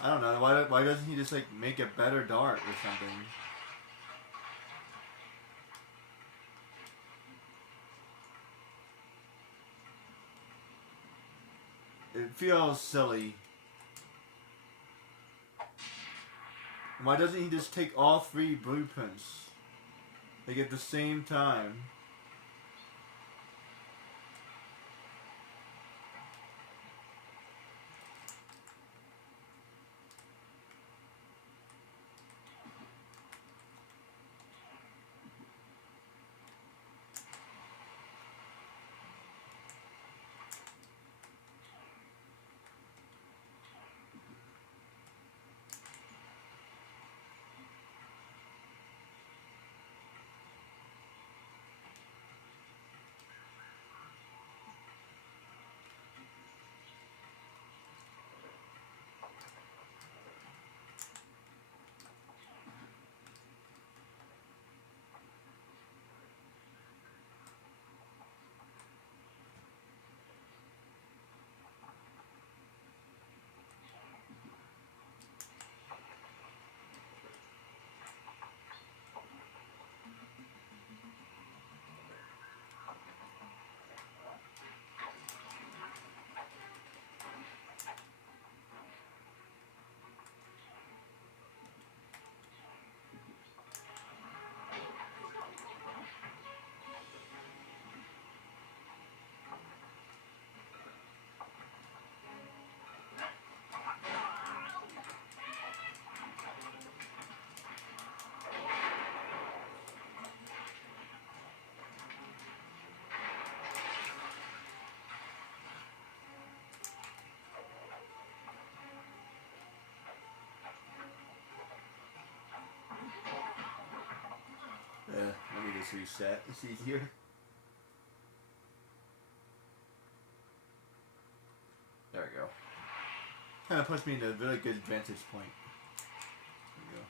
I don't know. Why doesn't he just, like, make a better dart or something? It feels silly. Why doesn't he just take all 3 blueprints? Like, at the same time? Let me just reset. It's easier. There we go. Kind of puts me in a really good vantage point. There we go.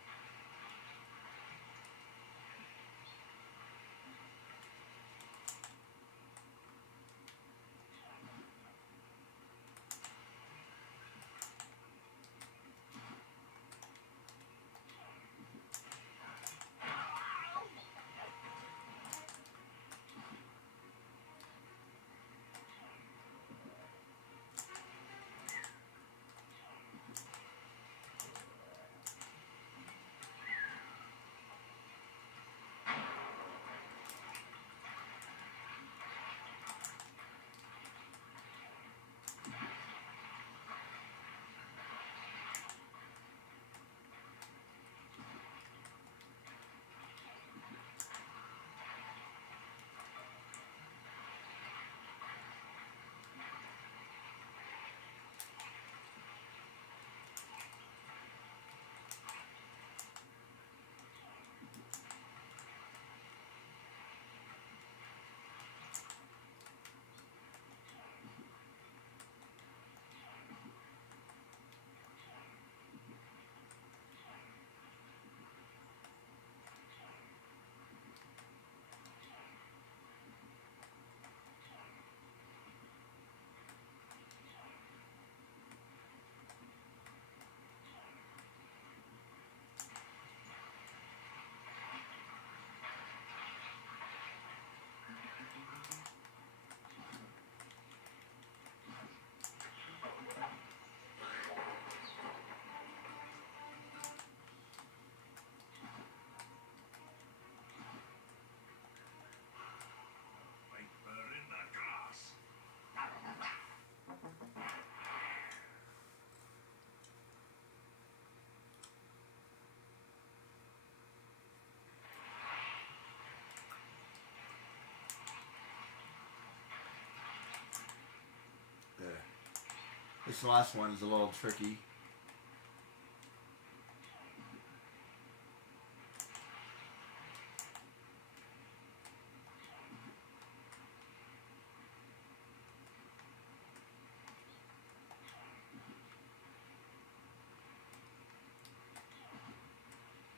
This last one is a little tricky.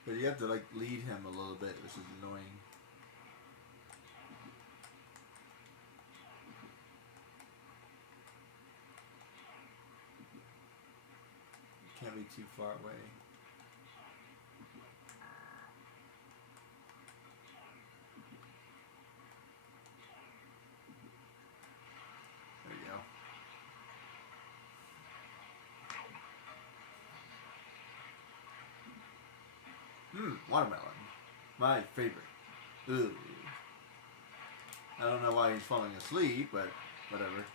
But you have to like lead him a little bit, which is annoying. Can't be too far away. There you go. Watermelon. My favorite. Ooh. I don't know why he's falling asleep, but whatever.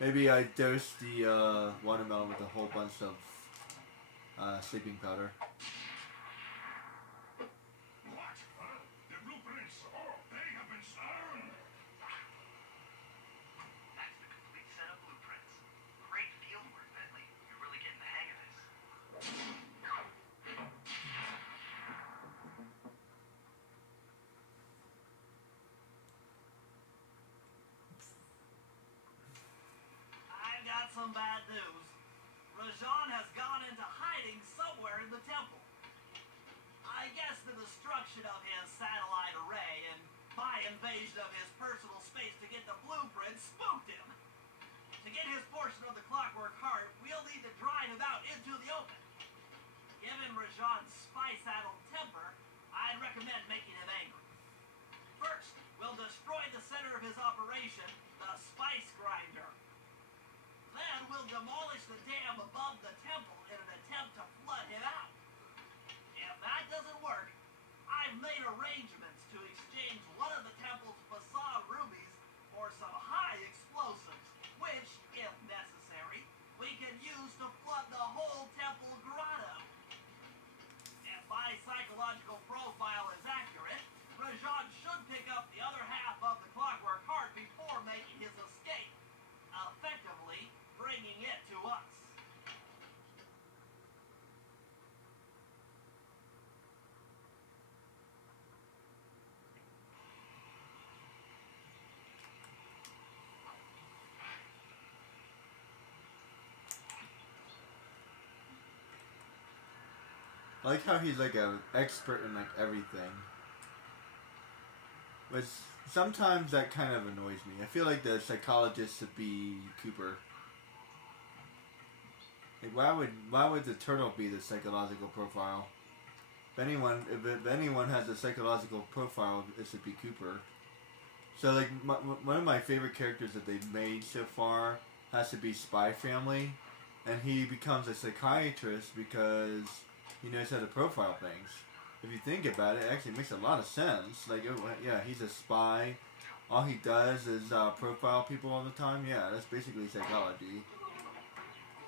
Maybe I dosed the watermelon with a whole bunch of sleeping powder. What? The blueprints. Oh, they have been stolen. That's the complete set of blueprints. Great field work, Bentley. You're really getting the hang of this. I've got some bad news. Rajan has gone into hiding somewhere in the temple. I guess the destruction of his satellite array and my invasion of his personal space to get the blueprint spooked him. To get his portion of the Clockwork Heart, we'll need to drive him out into the open. Given Rajan's spice-addled temper, I'd recommend making him angry. First, we'll destroy the center of his operation, the Spice Grinder. Then we'll demolish the dam above the temple in an attempt to flood him out. If that doesn't work, I've made arrangements to exchange one of the temple's facade rubies for some high explosives, which, if necessary, we can use to flood the whole temple grotto. If my psychological profile is accurate, Rajan should pick up the other half of the Clockwork Heart before making his escape, effectively bringing it to us. I like how he's like an expert in like everything. Which sometimes that kind of annoys me. I feel like the psychologist should be Cooper. Like why would the turtle be the psychological profile? If anyone has a psychological profile, it should be Cooper. So like one of my favorite characters that they've made so far has to be Spy Family, and he becomes a psychiatrist because he knows how to profile things. If you think about it, it actually makes a lot of sense. Like, oh, yeah, he's a spy. All he does is profile people all the time. Yeah, that's basically psychology.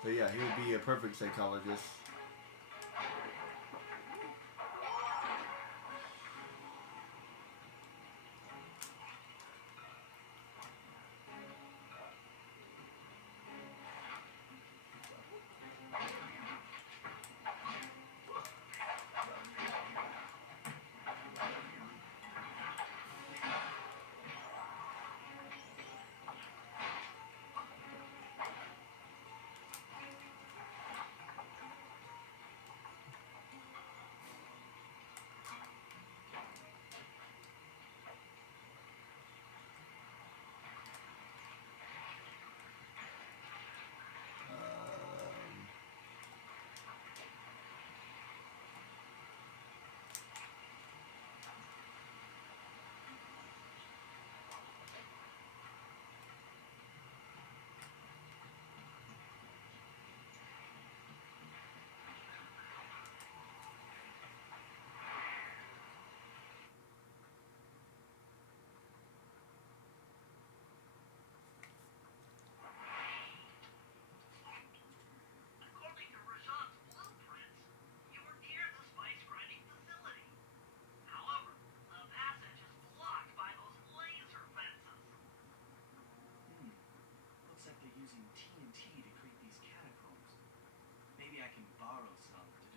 So yeah, he would be a perfect psychologist.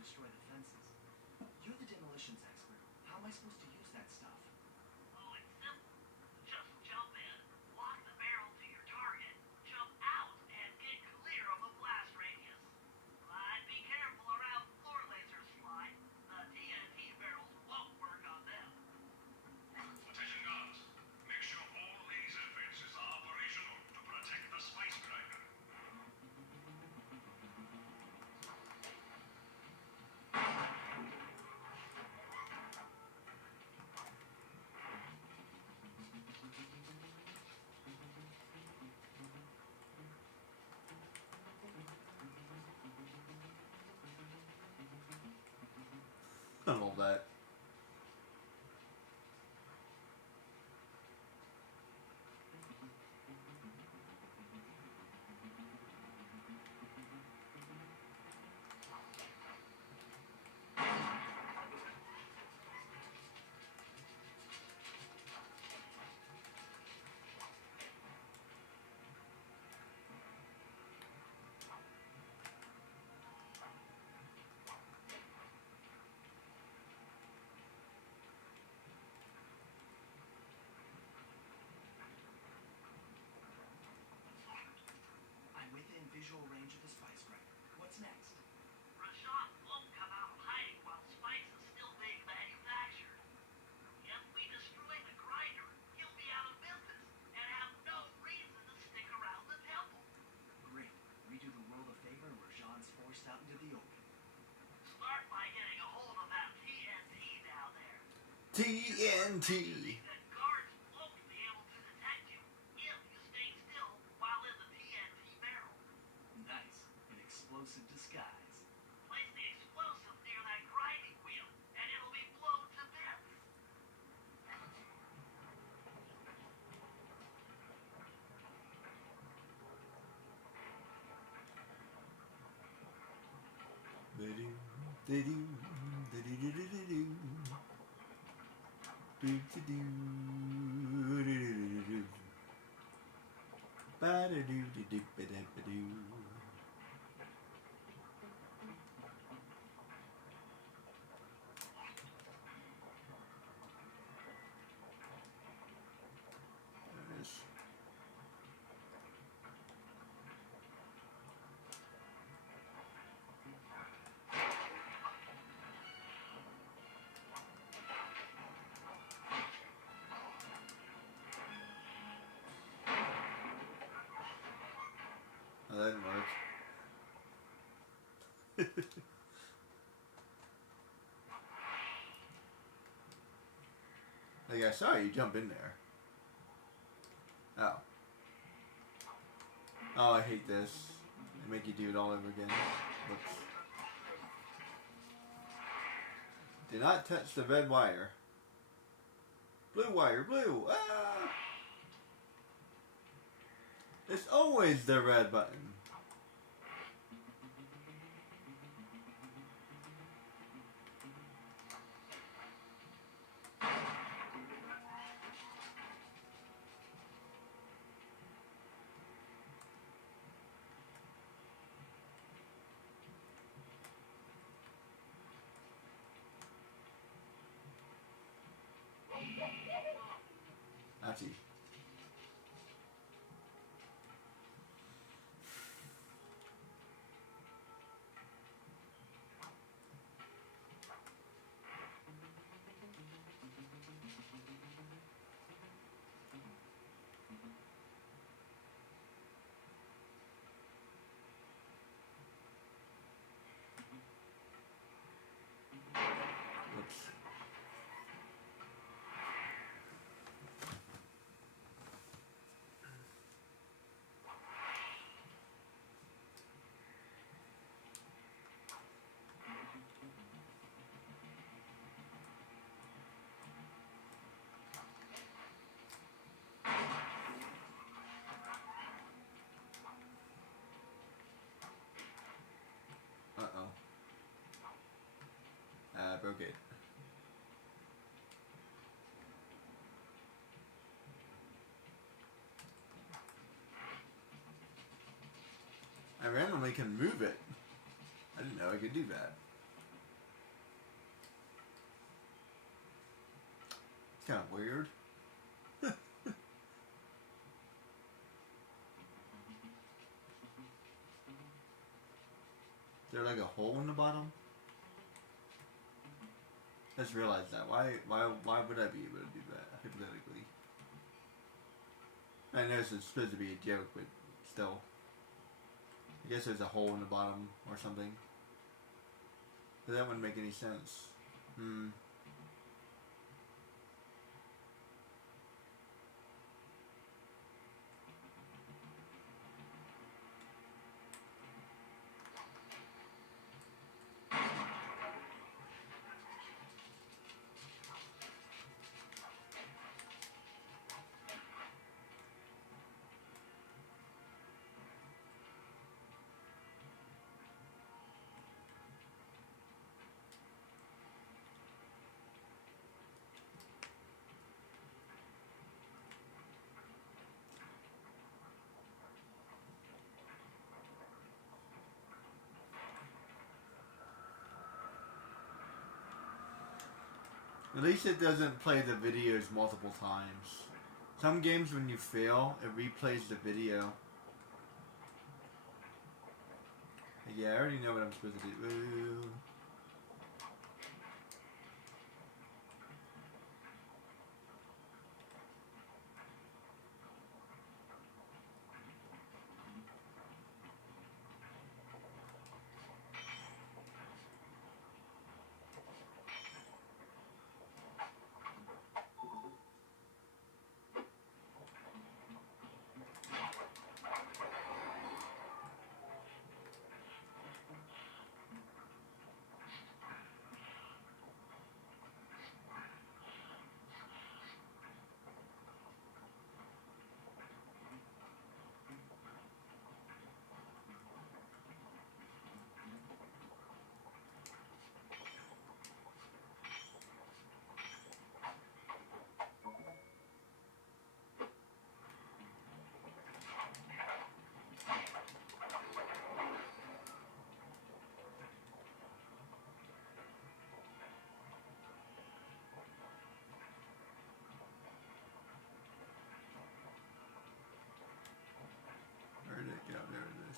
destroy the fences. You're the demolitions expert. How am I supposed to use that stuff? Oh, it's simple. Just jump in, lock the barrel to your target, jump out, and get clear of the blast radius. But be careful around floor lasers, Sly. The TNT barrels won't work on them. Attention guards. Make sure all laser fences are operational to protect the spice grinder. I love that. I'm within visual range of the spice grinder. What's next? Rashad won't come out of hiding while Spice is still being manufactured. If we destroy the grinder, he'll be out of business and have no reason to stick around the temple. Great. We do the world a favor and Rajan's forced out into the open. Start by getting a hold of that TNT down there. TNT. That guards won't be able to detect you if you stay still while in the TNT barrel. Nice. An explosive disguise. Place the explosive near that grinding wheel, and it'll be blown to bits. Oh, that didn't work. Like I saw you jump in there. Oh. Oh, I hate this. They make you do it all over again. Whoops. Do not touch the red wire. Blue wire, blue! Ah! It's always the red button. Ouchie. Whoops. Uh-oh. I broke it. I randomly can move it. I didn't know I could do that. kind of weird. Is there like a hole in the bottom? Just realized that. Why would I be able to do that, hypothetically? I know this is supposed to be a joke, but still. I guess there's a hole in the bottom or something. But that wouldn't make any sense. At least it doesn't play the videos multiple times. Some games, when you fail, it replays the video. Yeah, I already know what I'm supposed to do. Ooh. Where did it go? There it is.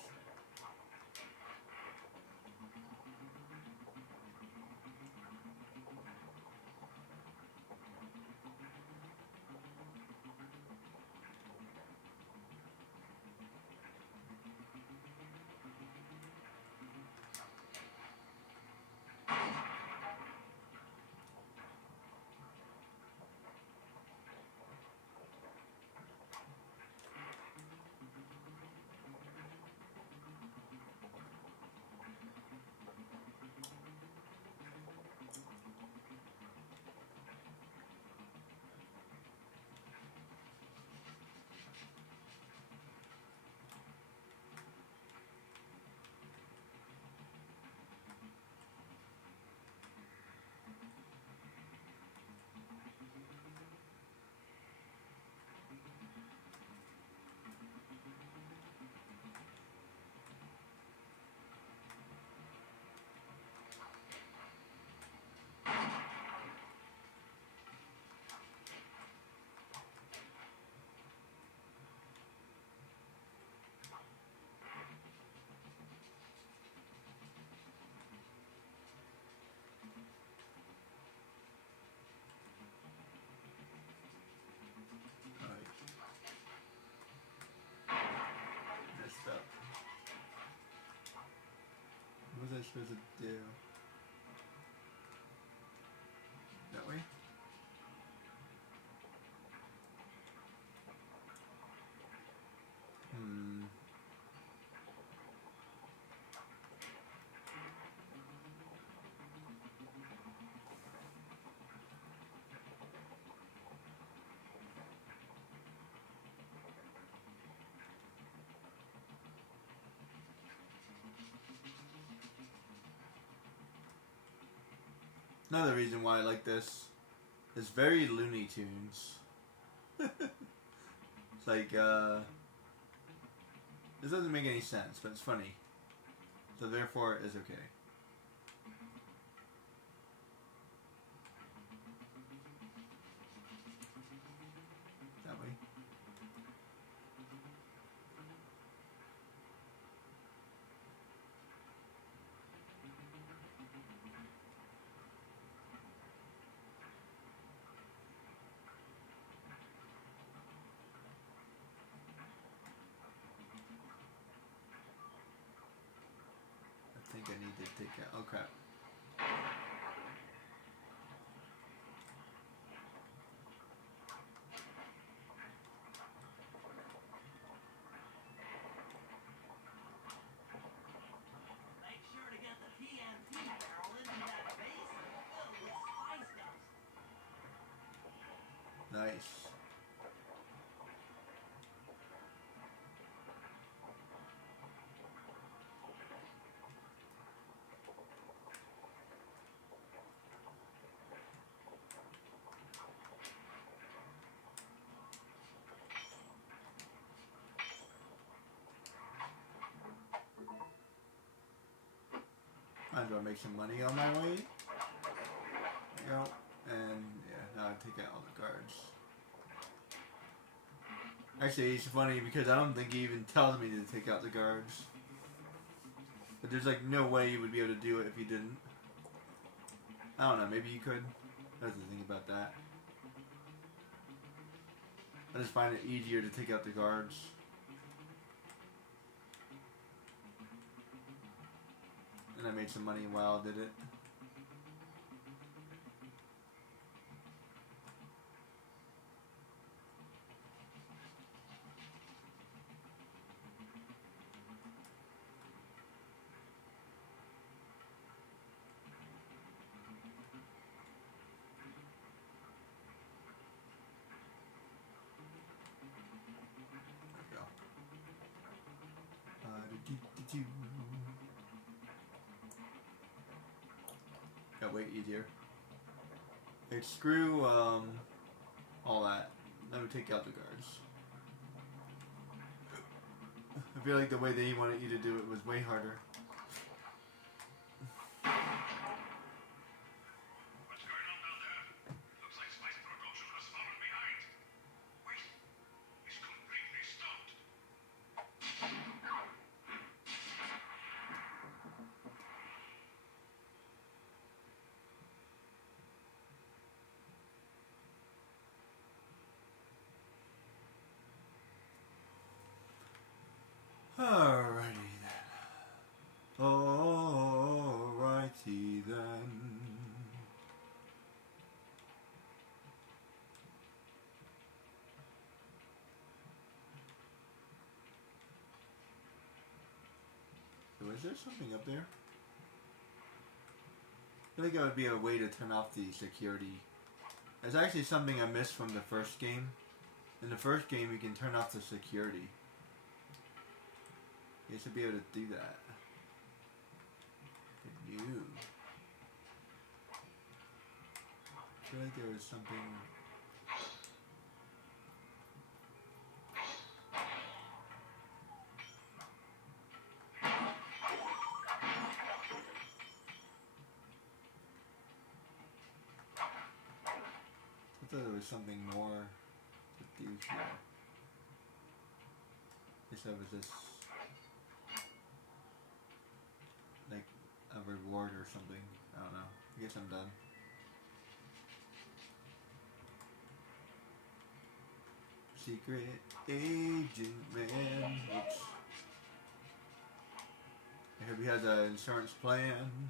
Messed up. What was I supposed to do? That way? Another reason why I like this is very Looney Tunes. It's like, this doesn't make any sense, but it's funny. So therefore, it's okay. take out. Oh crap. Make sure to get the TNT barrel into that basin filled with spice dust. Nice. Might as well make some money on my way. There you go. And yeah, now I take out all the guards. Actually, it's funny because I don't think he even tells me to take out the guards. But there's like no way you would be able to do it if you didn't. I don't know, maybe you could. That's the thing about that. I just find it easier to take out the guards. And I made some money while I did it. Got way easier. Hey, screw all that. Let me take out the guards. I feel like the way they wanted you to do it was way harder. What's going on down there? Looks like spice production has fallen behind. Wait, it's completely stopped. Alrighty then. Alrighty then. So is there something up there? I feel like that would be a way to turn off the security. There's actually something I missed from the first game. In the first game, you can turn off the security. You should be able to do that. Good news. I feel like there was something. I thought there was something more to do here. I guess that was just like a reward or something. I don't know. I guess I'm done. Secret agent man. Oops. I hope he has an insurance plan.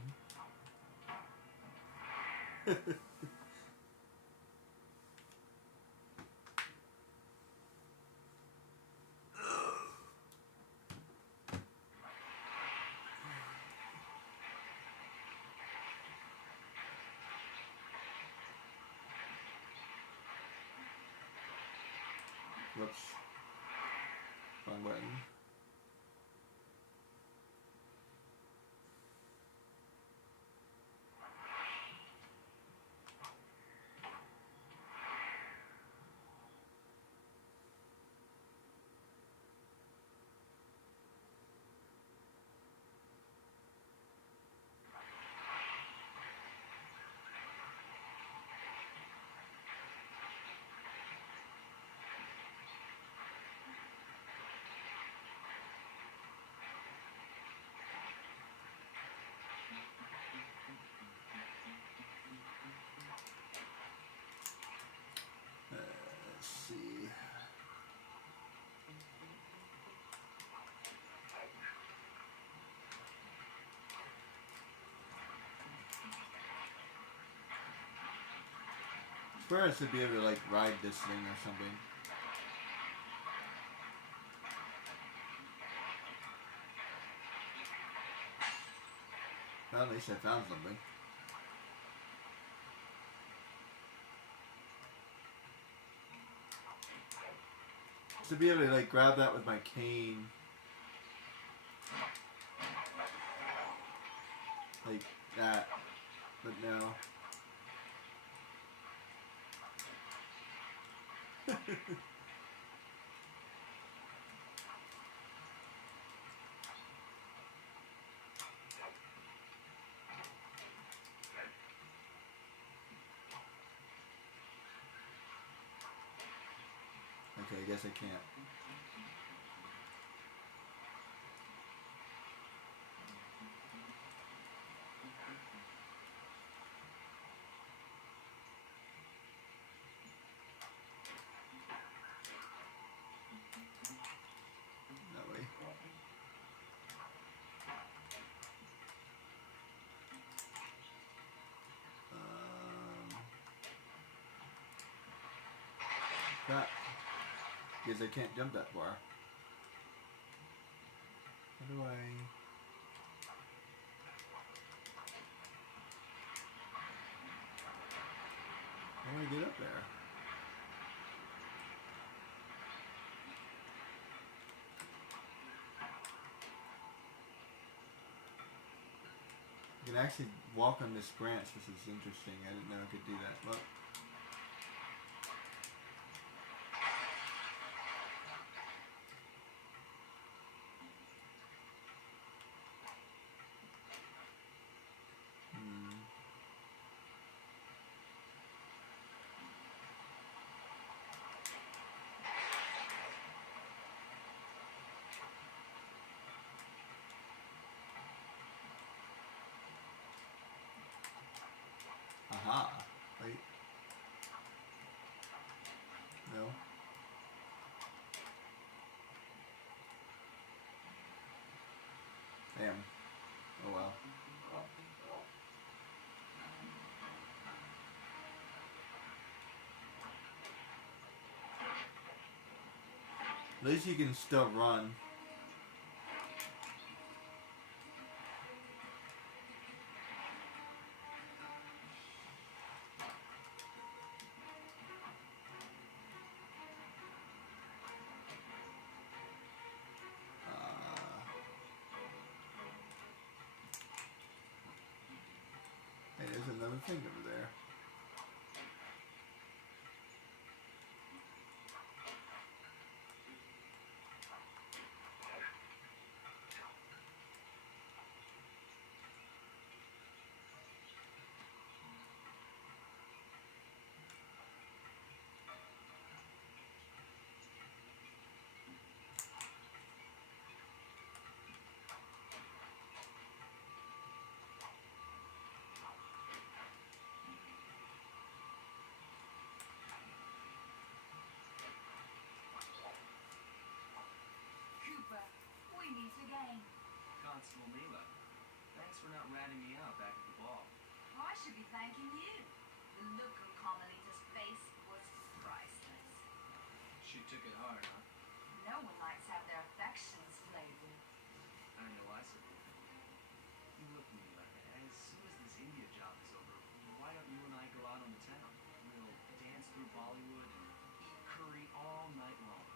Whoops. Wrong button. prefer us to be able to like ride this thing or something. Well, at least I found something. To be able to like grab that with my cane. Like that. But no. Okay, I guess I can't. That way. That. Because I can't jump that far. How do I... How do I get up there? I can actually walk on this branch, which is interesting. I didn't know I could do that. Well, aha. Wait. No. Damn. Oh well. At least you can still run. Hey, there's another thing over there. Cooper, we meet again. Constable Mila, thanks for not ratting me out back at the ball. I should be thanking you. The look on Carmelita's face was priceless. She took it hard, huh? No one likes to have their affections flavoured. I know I support it. You look, Mila, as soon as this India job is over, why don't you and I go out on the town? We'll dance through Bollywood and eat curry all night long.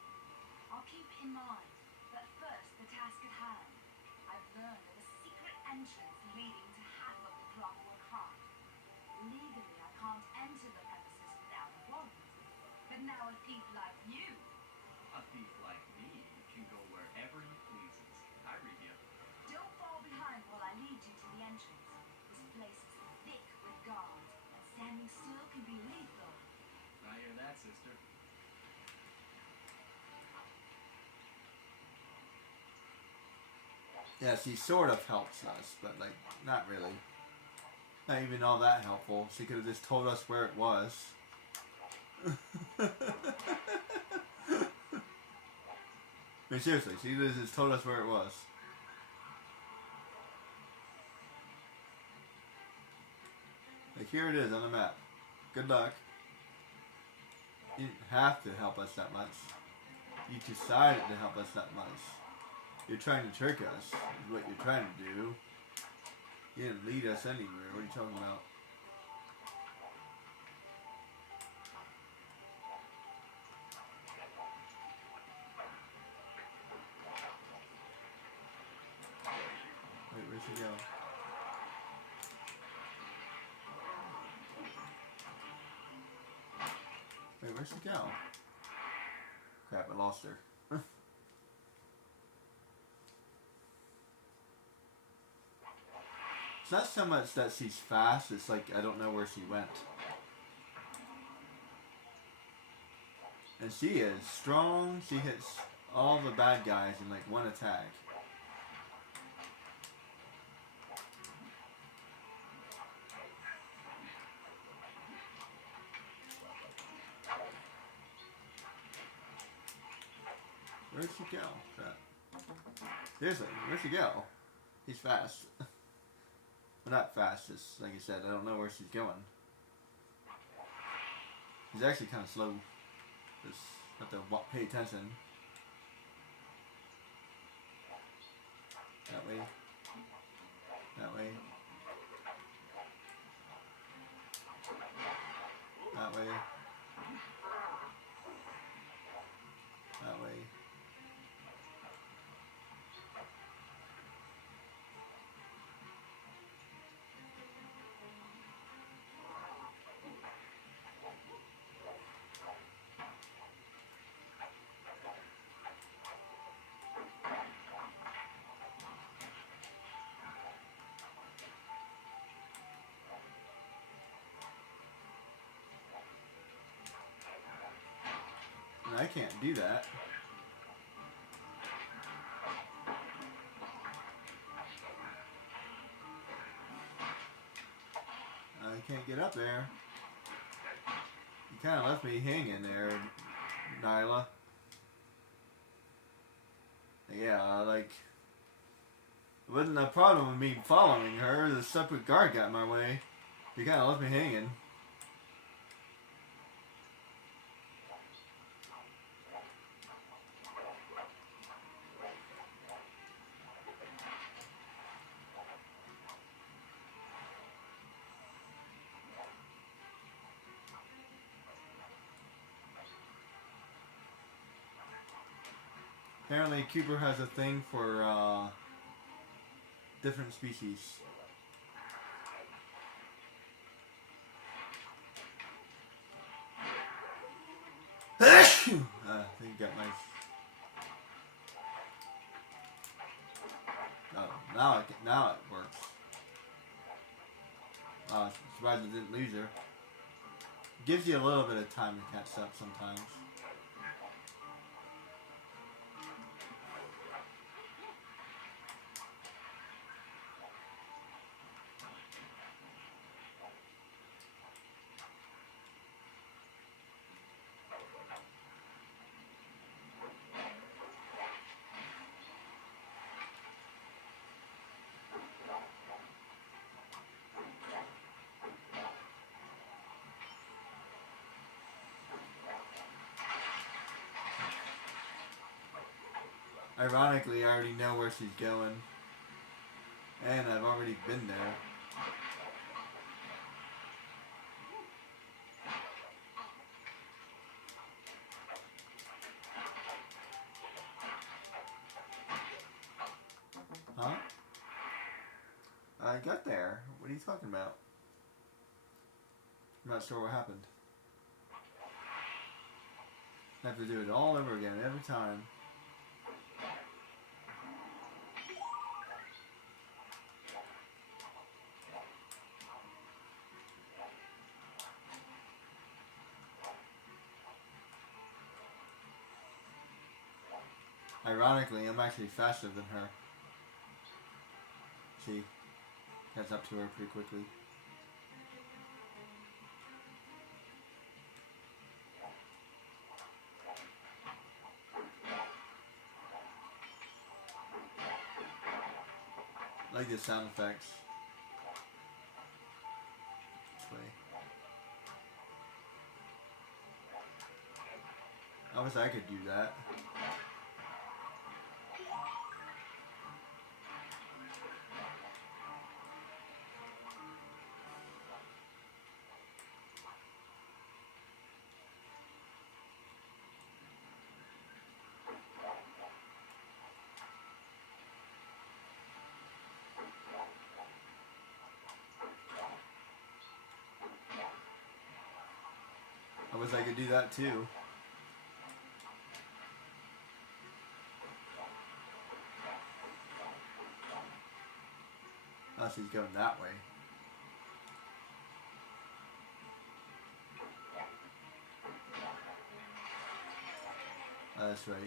I'll keep it in mind. But first, the task at hand. I've learned of a secret entrance leading to half of the Clockwork Heart. Legally, I can't enter the premises without a warrant. But now a thief like you... A thief like me can go wherever he pleases. I read you. Don't fall behind while I lead you to the entrance. This place is thick with guards, and standing still can be lethal. I hear that, sister. Yes, he sort of helps us, but like, not really. Not even all that helpful. She could have just told us where it was. I mean, seriously, she could have just told us where it was. Like, here it is on the map. Good luck. You didn't have to help us that much. You decided to help us that much. You're trying to trick us, is what you're trying to do. You didn't lead us anywhere. What are you talking about? Wait, where'd she go? Wait, where'd she go? Crap, I lost her. It's not so much that she's fast, it's like I don't know where she went. And she is strong, she hits all the bad guys in like one attack. Where'd she go? Crap. Seriously, where'd she go? He's fast. Well, not fast, just like I said, I don't know where she's going. He's actually kind of slow. Just have to pay attention. That way. That way. That way. That way. I can't do that. I can't get up there. You kind of left me hanging there, Nyla. Yeah, like, it wasn't a problem with me following her. The separate guard got in my way. You kind of left me hanging. Apparently, Cooper has a thing for different species. I think you got my. Oh, now it works. Surprised I didn't lose her. Gives you a little bit of time to catch up sometimes. Ironically, I already know where she's going. And I've already been there. Huh? I got there. What are you talking about? I'm not sure what happened. I have to do it all over again every time. Ironically, I'm actually faster than her. See? Catch up to her pretty quickly. I like the sound effects. This way. wish I could do that. I wish I could do that too. Unless he's going that way. That's right.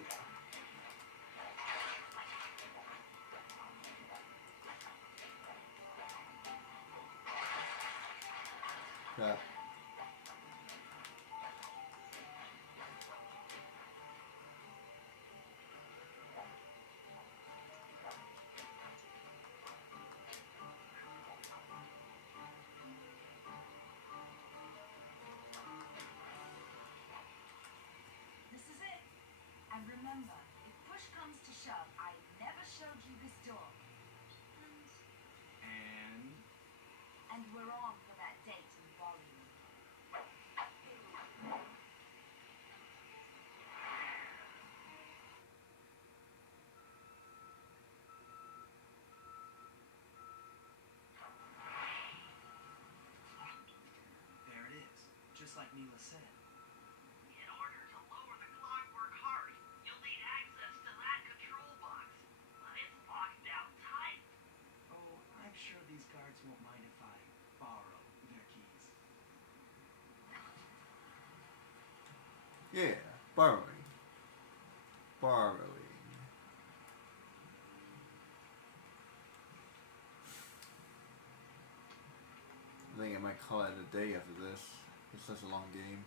Crap. This is it. And remember, if push comes to shove, I never showed you this door. And And we're on for that date in volume. there it is, just like Mila said. In order to lower the clockwork heart, you'll need access to that control box. But it's locked down tight. Oh, I'm sure these guards won't mind if I borrow their keys. Yeah, borrowing. Borrowing. I think I might call it a day after this. It's such a long game.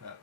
Crap.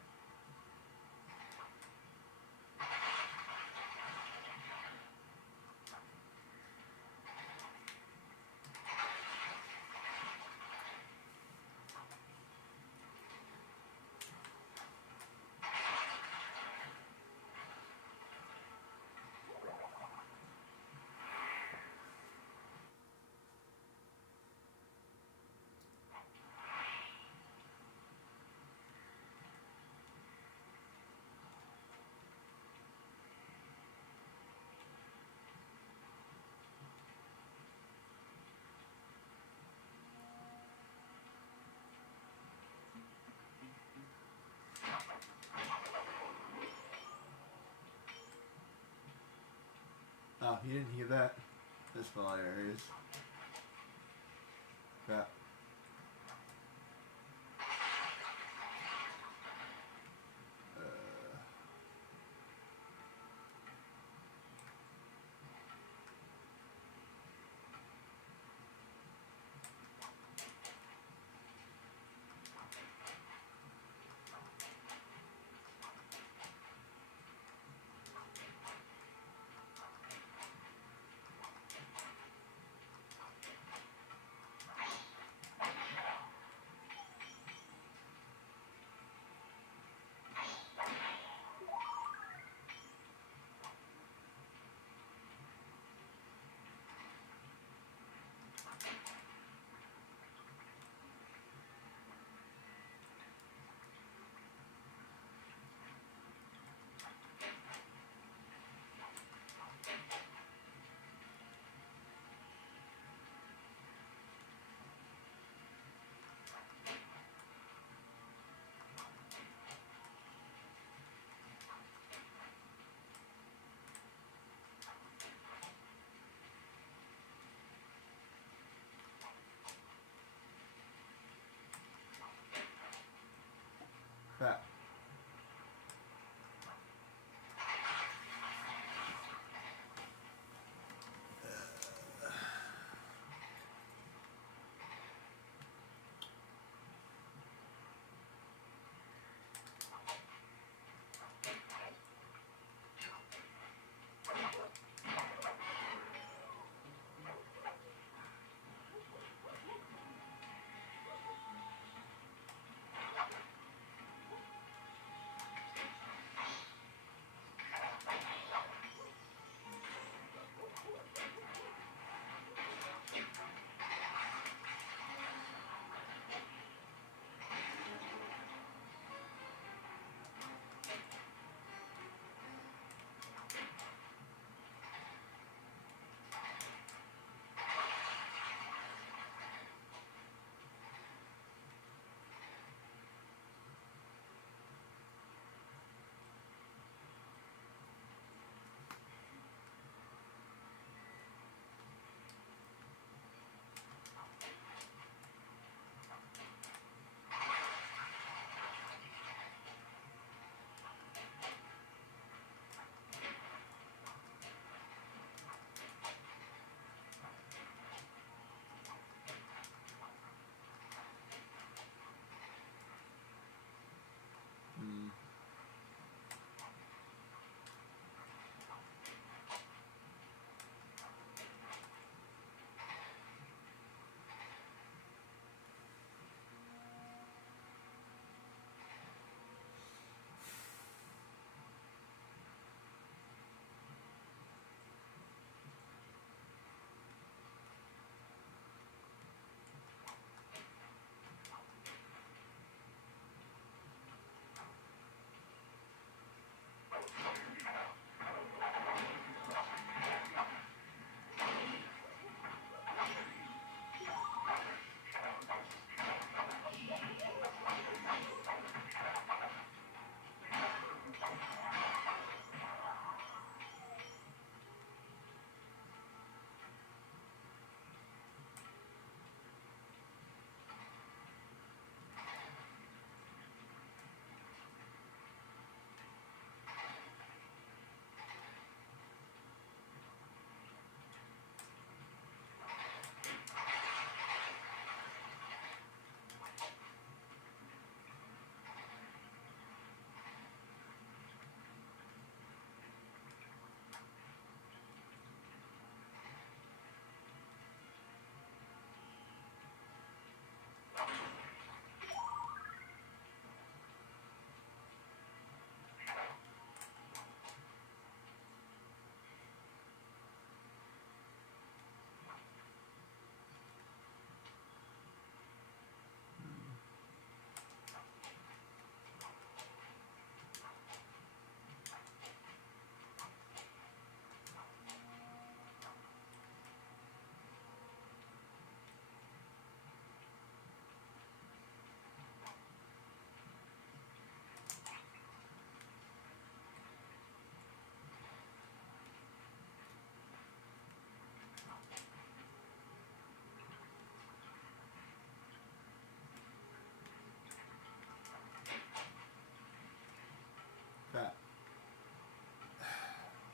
Oh, you didn't hear that? That's hilarious. Crap.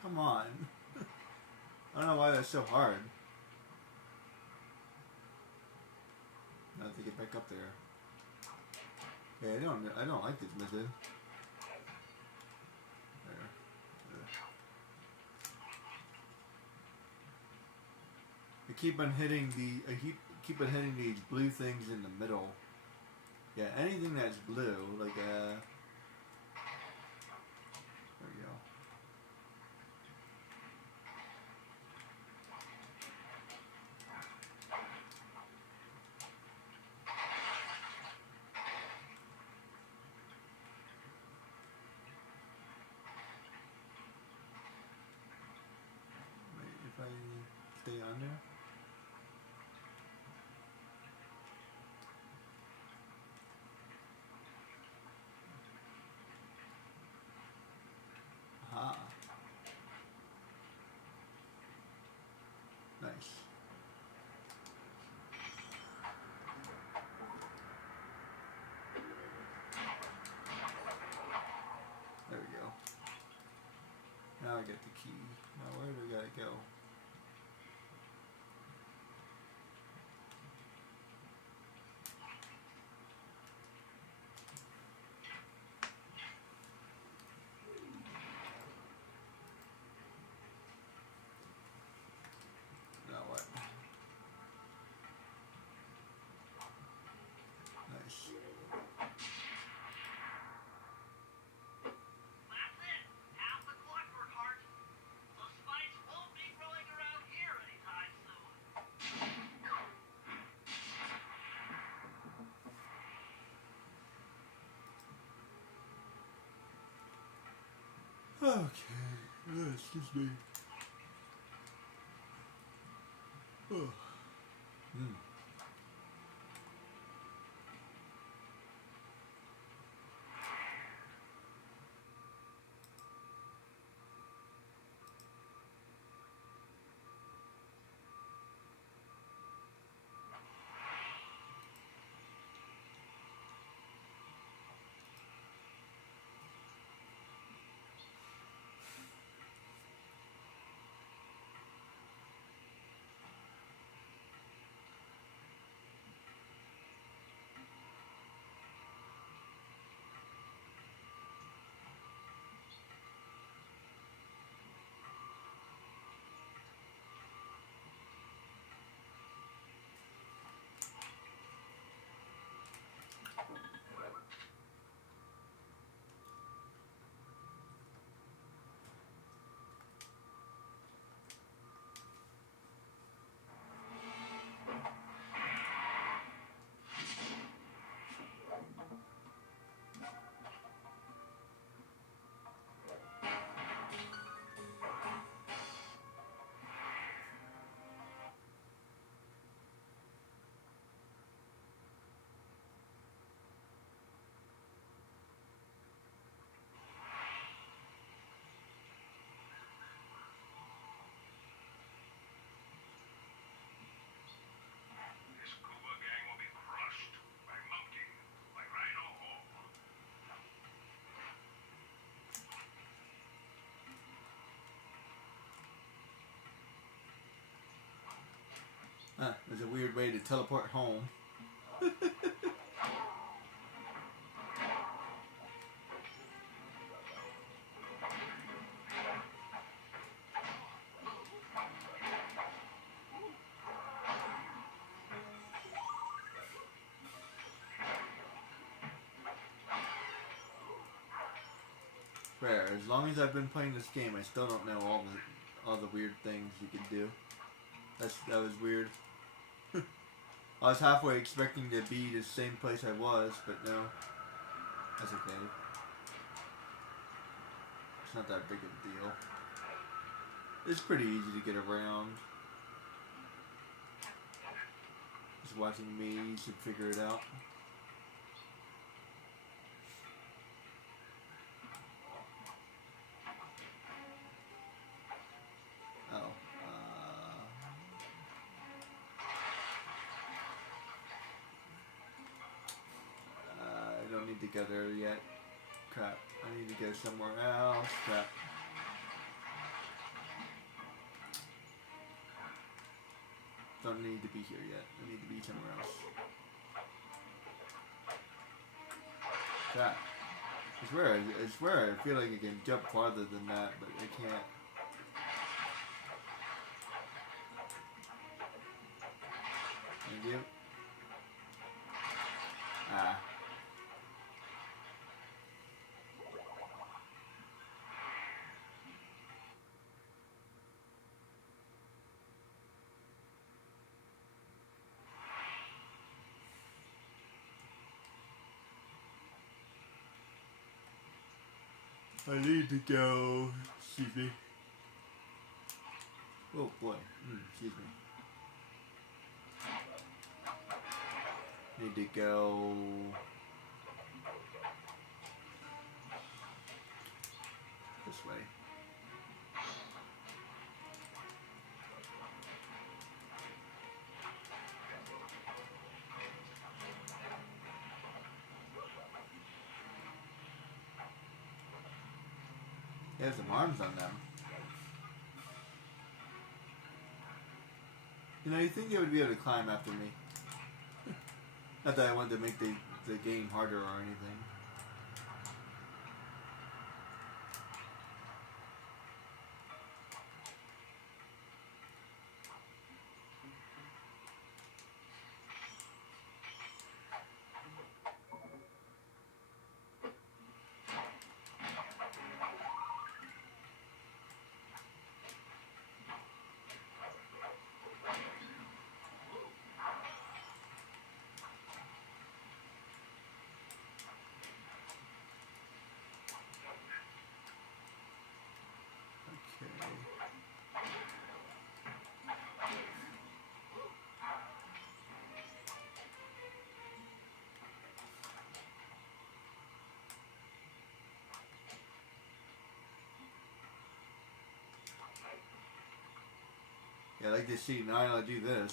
Come on. I don't know why that's so hard. Now to get back up there. Yeah, I don't like this method. There. I keep on hitting keep on hitting these blue things in the middle. Yeah, anything that's blue, like there we go. Wait, if I stay on there. Aha. Nice. There we go. Now I get the key. Now where do we gotta go? Now what? Nice. That's it. Half the clockwork heart. The spice won't be growing around here anytime soon. Okay. Excuse me. Oh. This Kuba gang will be crushed by Monkey, by Rhino Hall. There's a weird way to teleport home. Fair. As long as I've been playing this game, I still don't know all the weird things you can do. That was weird. I was halfway expecting to be the same place I was, but no. That's okay. It's not that big of a deal. It's pretty easy to get around. Just watching me, you should figure it out. Oh. I don't need to go there yet. Crap. I need to go somewhere else. Crap. don't need to be here yet. I need to be somewhere else. That. I swear I feel like I can jump farther than that, but I can't. Thank you. Ah. I need to go. Excuse me. Oh boy. Excuse me. Need to go. This way. There's some arms on them. You know, you think they would be able to climb after me. Not that I wanted to make the game harder or anything. Yeah, I like to see Nyla do this.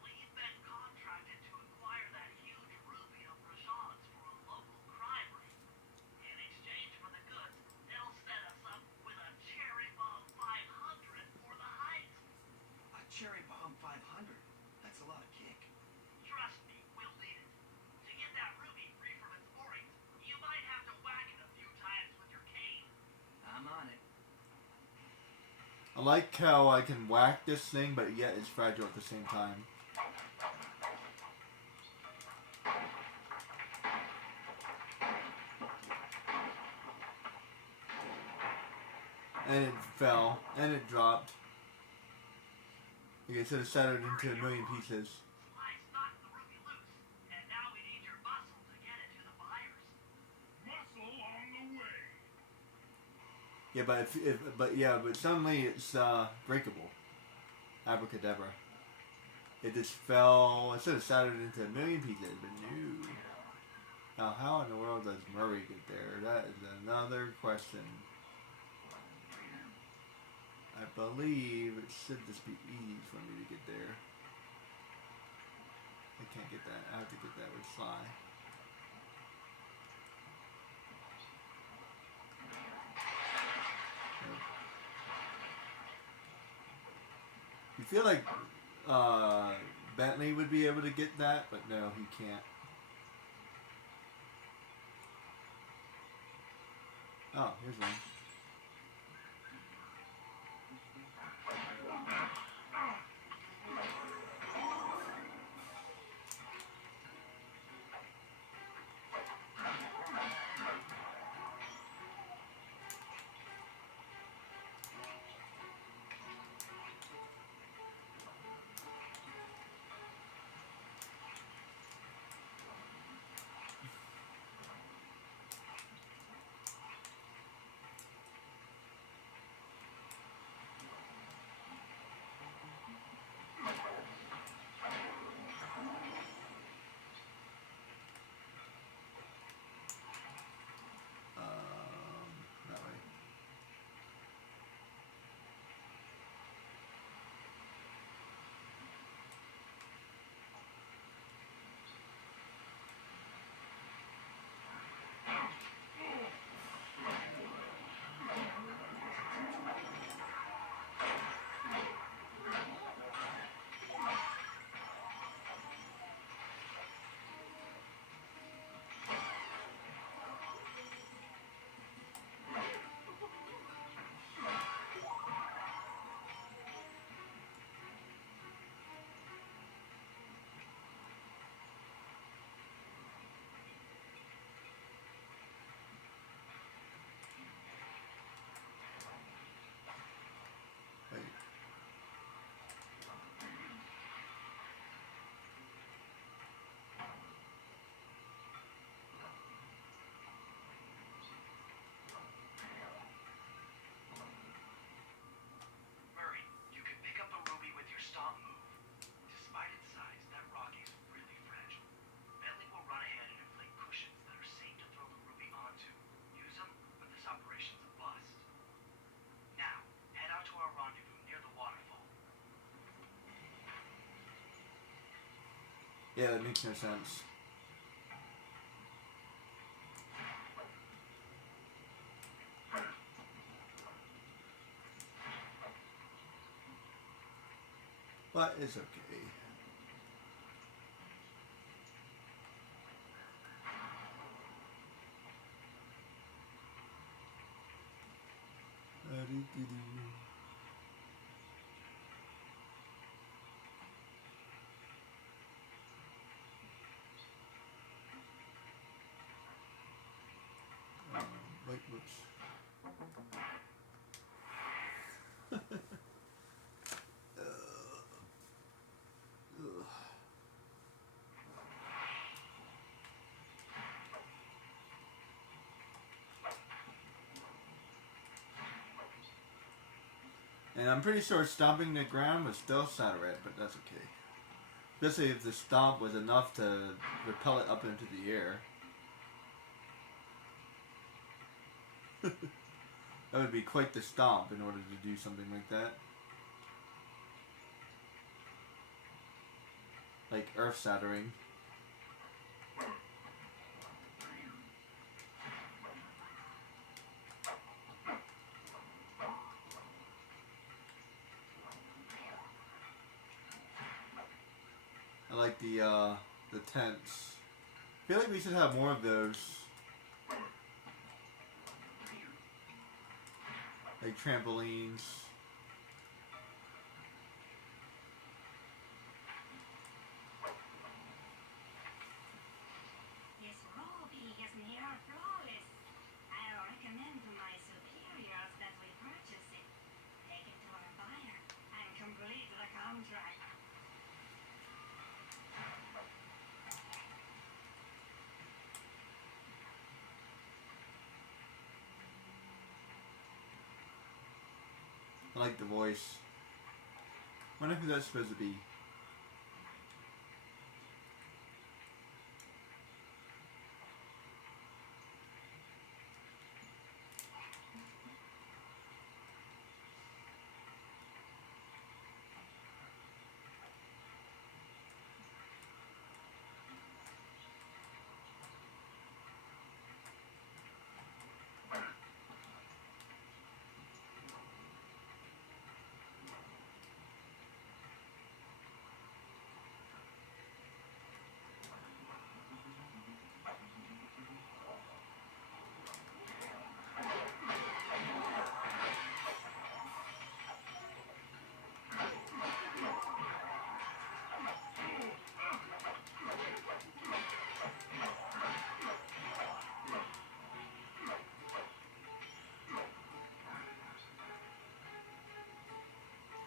We've been contracted to acquire that huge ruby of Rajan's for a local crime ring. In exchange for the goods, they'll set us up with a cherry bomb 500 for the heist. A cherry bomb 500. That's a lot of kick. Trust me, we'll need it. To get that ruby free from its moorings, you might have to whack it a few times with your cane. I'm on it. I like how I can whack this thing, but yet it's fragile at the same time. And it fell, and it dropped. You could have shattered into a million pieces. Slice knocked the ruby loose, and now we need your muscle to get it to the buyers. Muscle on the way. Yeah, but suddenly it's breakable. Abracadabra. It just fell. It should have shattered into a million pieces, but no. Now, how in the world does Murray get there? That is another question. I believe it should just be easy for me to get there. I can't get that. I have to get that with Sly. You feel like Bentley would be able to get that, but no, he can't. Oh, here's one. Yeah, that makes no sense. But it's okay. Wait, whoops. And I'm pretty sure stomping the ground would still shatter it, but that's okay. Especially if the stomp was enough to repel it up into the air. That would be quite the stomp in order to do something like that. Like earth shattering. I like the tents. I feel like we should have more of those. Like trampolines. This raw pig is near flawless. I'll recommend to my superiors that we purchase it, take it to our buyer, and complete the contract. I like the voice. Wonder who that's supposed to be.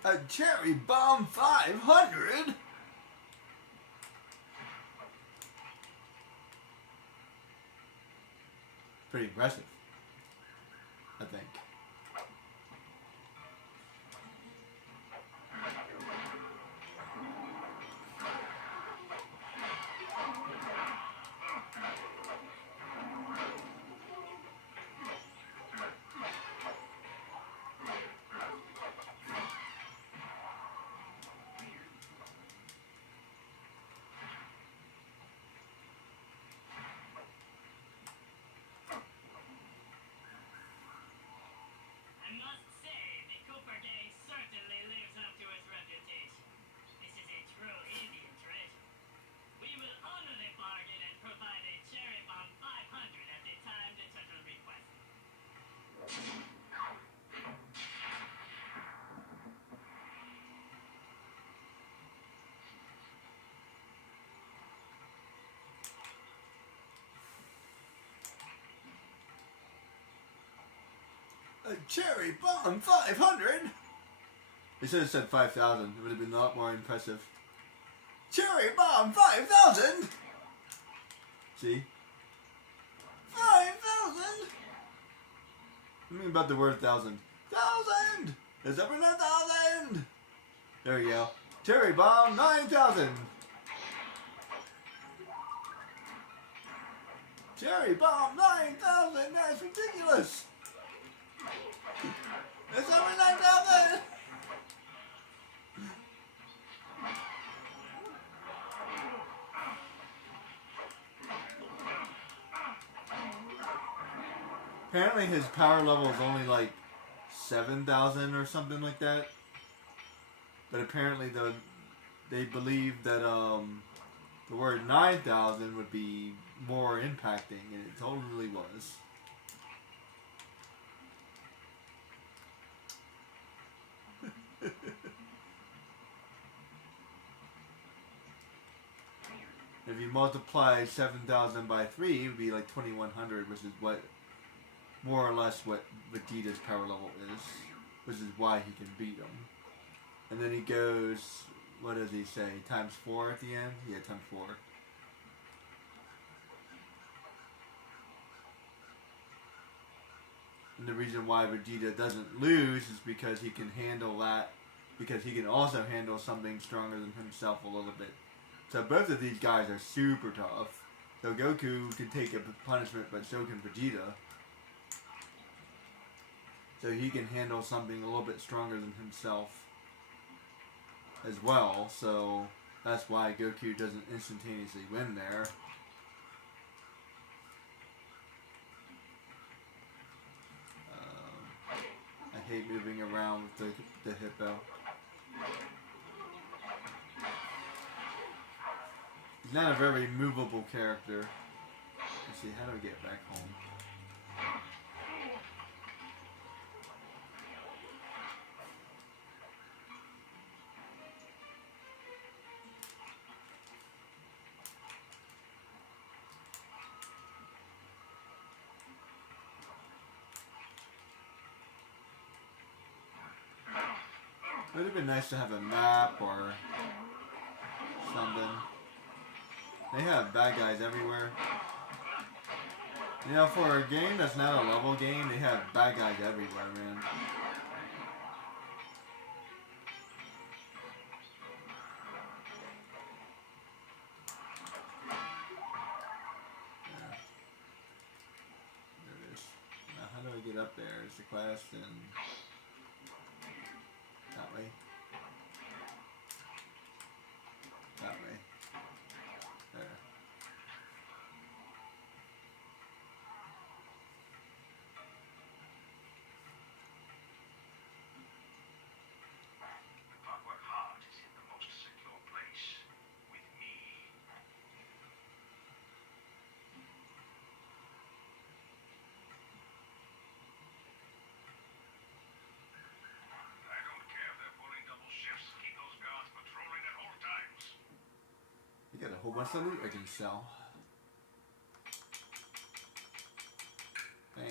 A Cherry Bomb 500? Pretty impressive, I think. I must say, the Cooper gang certainly lives up to its reputation. This is a true Indian treasure. We will honor the bargain and provide a Cherry Bomb 500 at the time the turtle requests. A Cherry Bomb 500? They should have said 5,000. It would have been a lot more impressive. Cherry Bomb 5,000? See? 5,000? Something about the word thousand. 1,000! There's ever 1,000! There you go. Cherry Bomb 9,000! Cherry Bomb 9,000! That's ridiculous! There's over 9,000! Apparently his power level is only like 7,000 or something like that. But apparently they believe that the word 9,000 would be more impacting, and it totally was. If you multiply 7,000 by 3, it would be like 2,100, which is what, more or less what Vegeta's power level is, which is why he can beat him. And then he goes, what does he say, times 4 at the end? Yeah, times 4. And the reason why Vegeta doesn't lose is because he can handle that, because he can also handle something stronger than himself a little bit. So both of these guys are super tough. So Goku can take a punishment, but so can Vegeta. So he can handle something a little bit stronger than himself as well. So that's why Goku doesn't instantaneously win there. I hate moving around with the hippo. He's not a very movable character. Let's see, how do we get back home? It would have been nice to have a map or something. They have bad guys everywhere. You know, for a game that's not a level game, they have bad guys everywhere, man. Yeah. There it is. Now, how do I get up there? Is the quest and that way? That way. There. The Clockwork Heart is in the most secure place. With me. I don't care if they're pulling double shifts. Keep those guards patrolling at all times. You got a whole bunch of loot I can sell. Bam.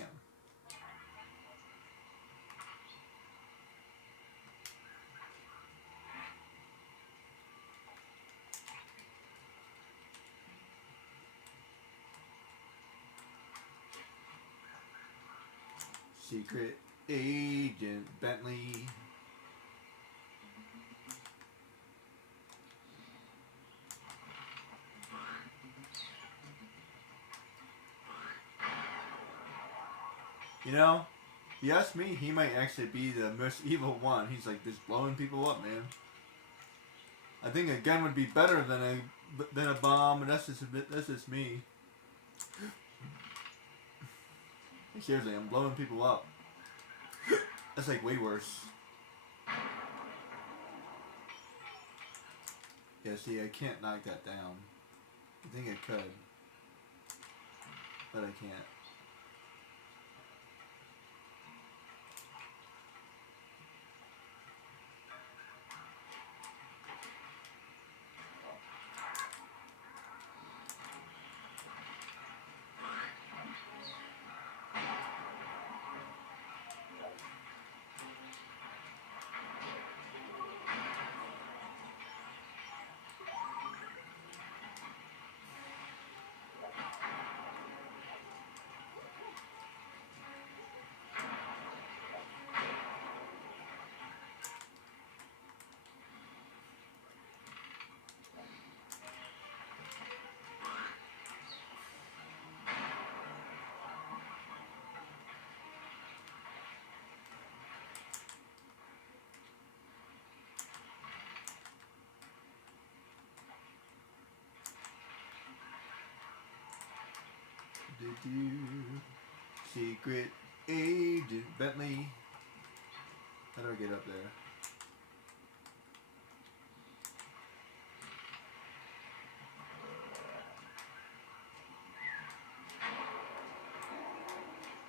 Secret Agent Bentley. You know, if you ask me, he might actually be the most evil one. He's like just blowing people up, man. I think a gun would be better than a bomb, and that's just me. Seriously, I'm blowing people up. That's like way worse. Yeah, see, I can't knock that down. I think I could, but I can't. Secret Agent Bentley. How do I get up there?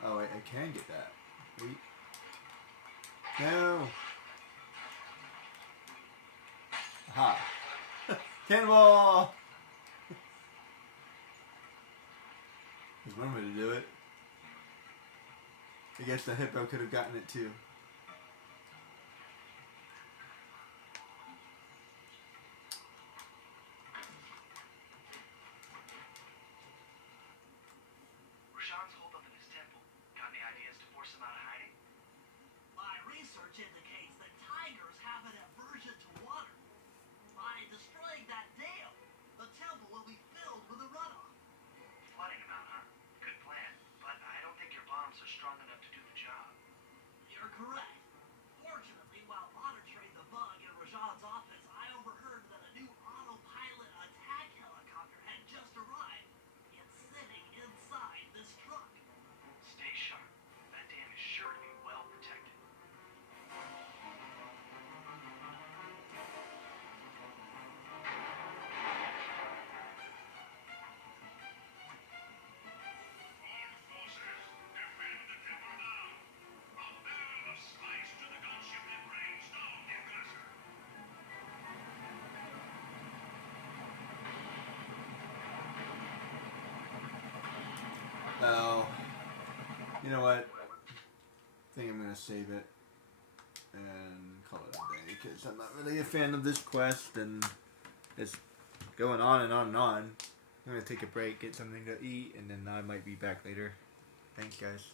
Oh, I can get that. Wait. No. Aha. Cannonball! There's one way to do it. I guess the hippo could have gotten it too. Rashawn's holed up in his temple. Got any ideas to force him out of hiding? My research indicates that tigers have an aversion to water. By destroying that dam, the temple will be filled with a runoff. Flooding him out, huh? Good plan. But I don't think your bombs are strong enough to do the job. You're correct. Fortunately, while monitoring the bug in Rajan's office, I overheard that a new autopilot attack helicopter had just arrived. It's sitting inside this truck. Stay sharp. That dam is sure to be well protected. Armed forces, defend the temple now. A barrel of spice to the gunship that rains down the aggressor. Oh. You know what? I think I'm gonna save it and call it a day because I'm not really a fan of this quest and it's going on and on and on. I'm gonna take a break, get something to eat, and then I might be back later. Thanks, guys.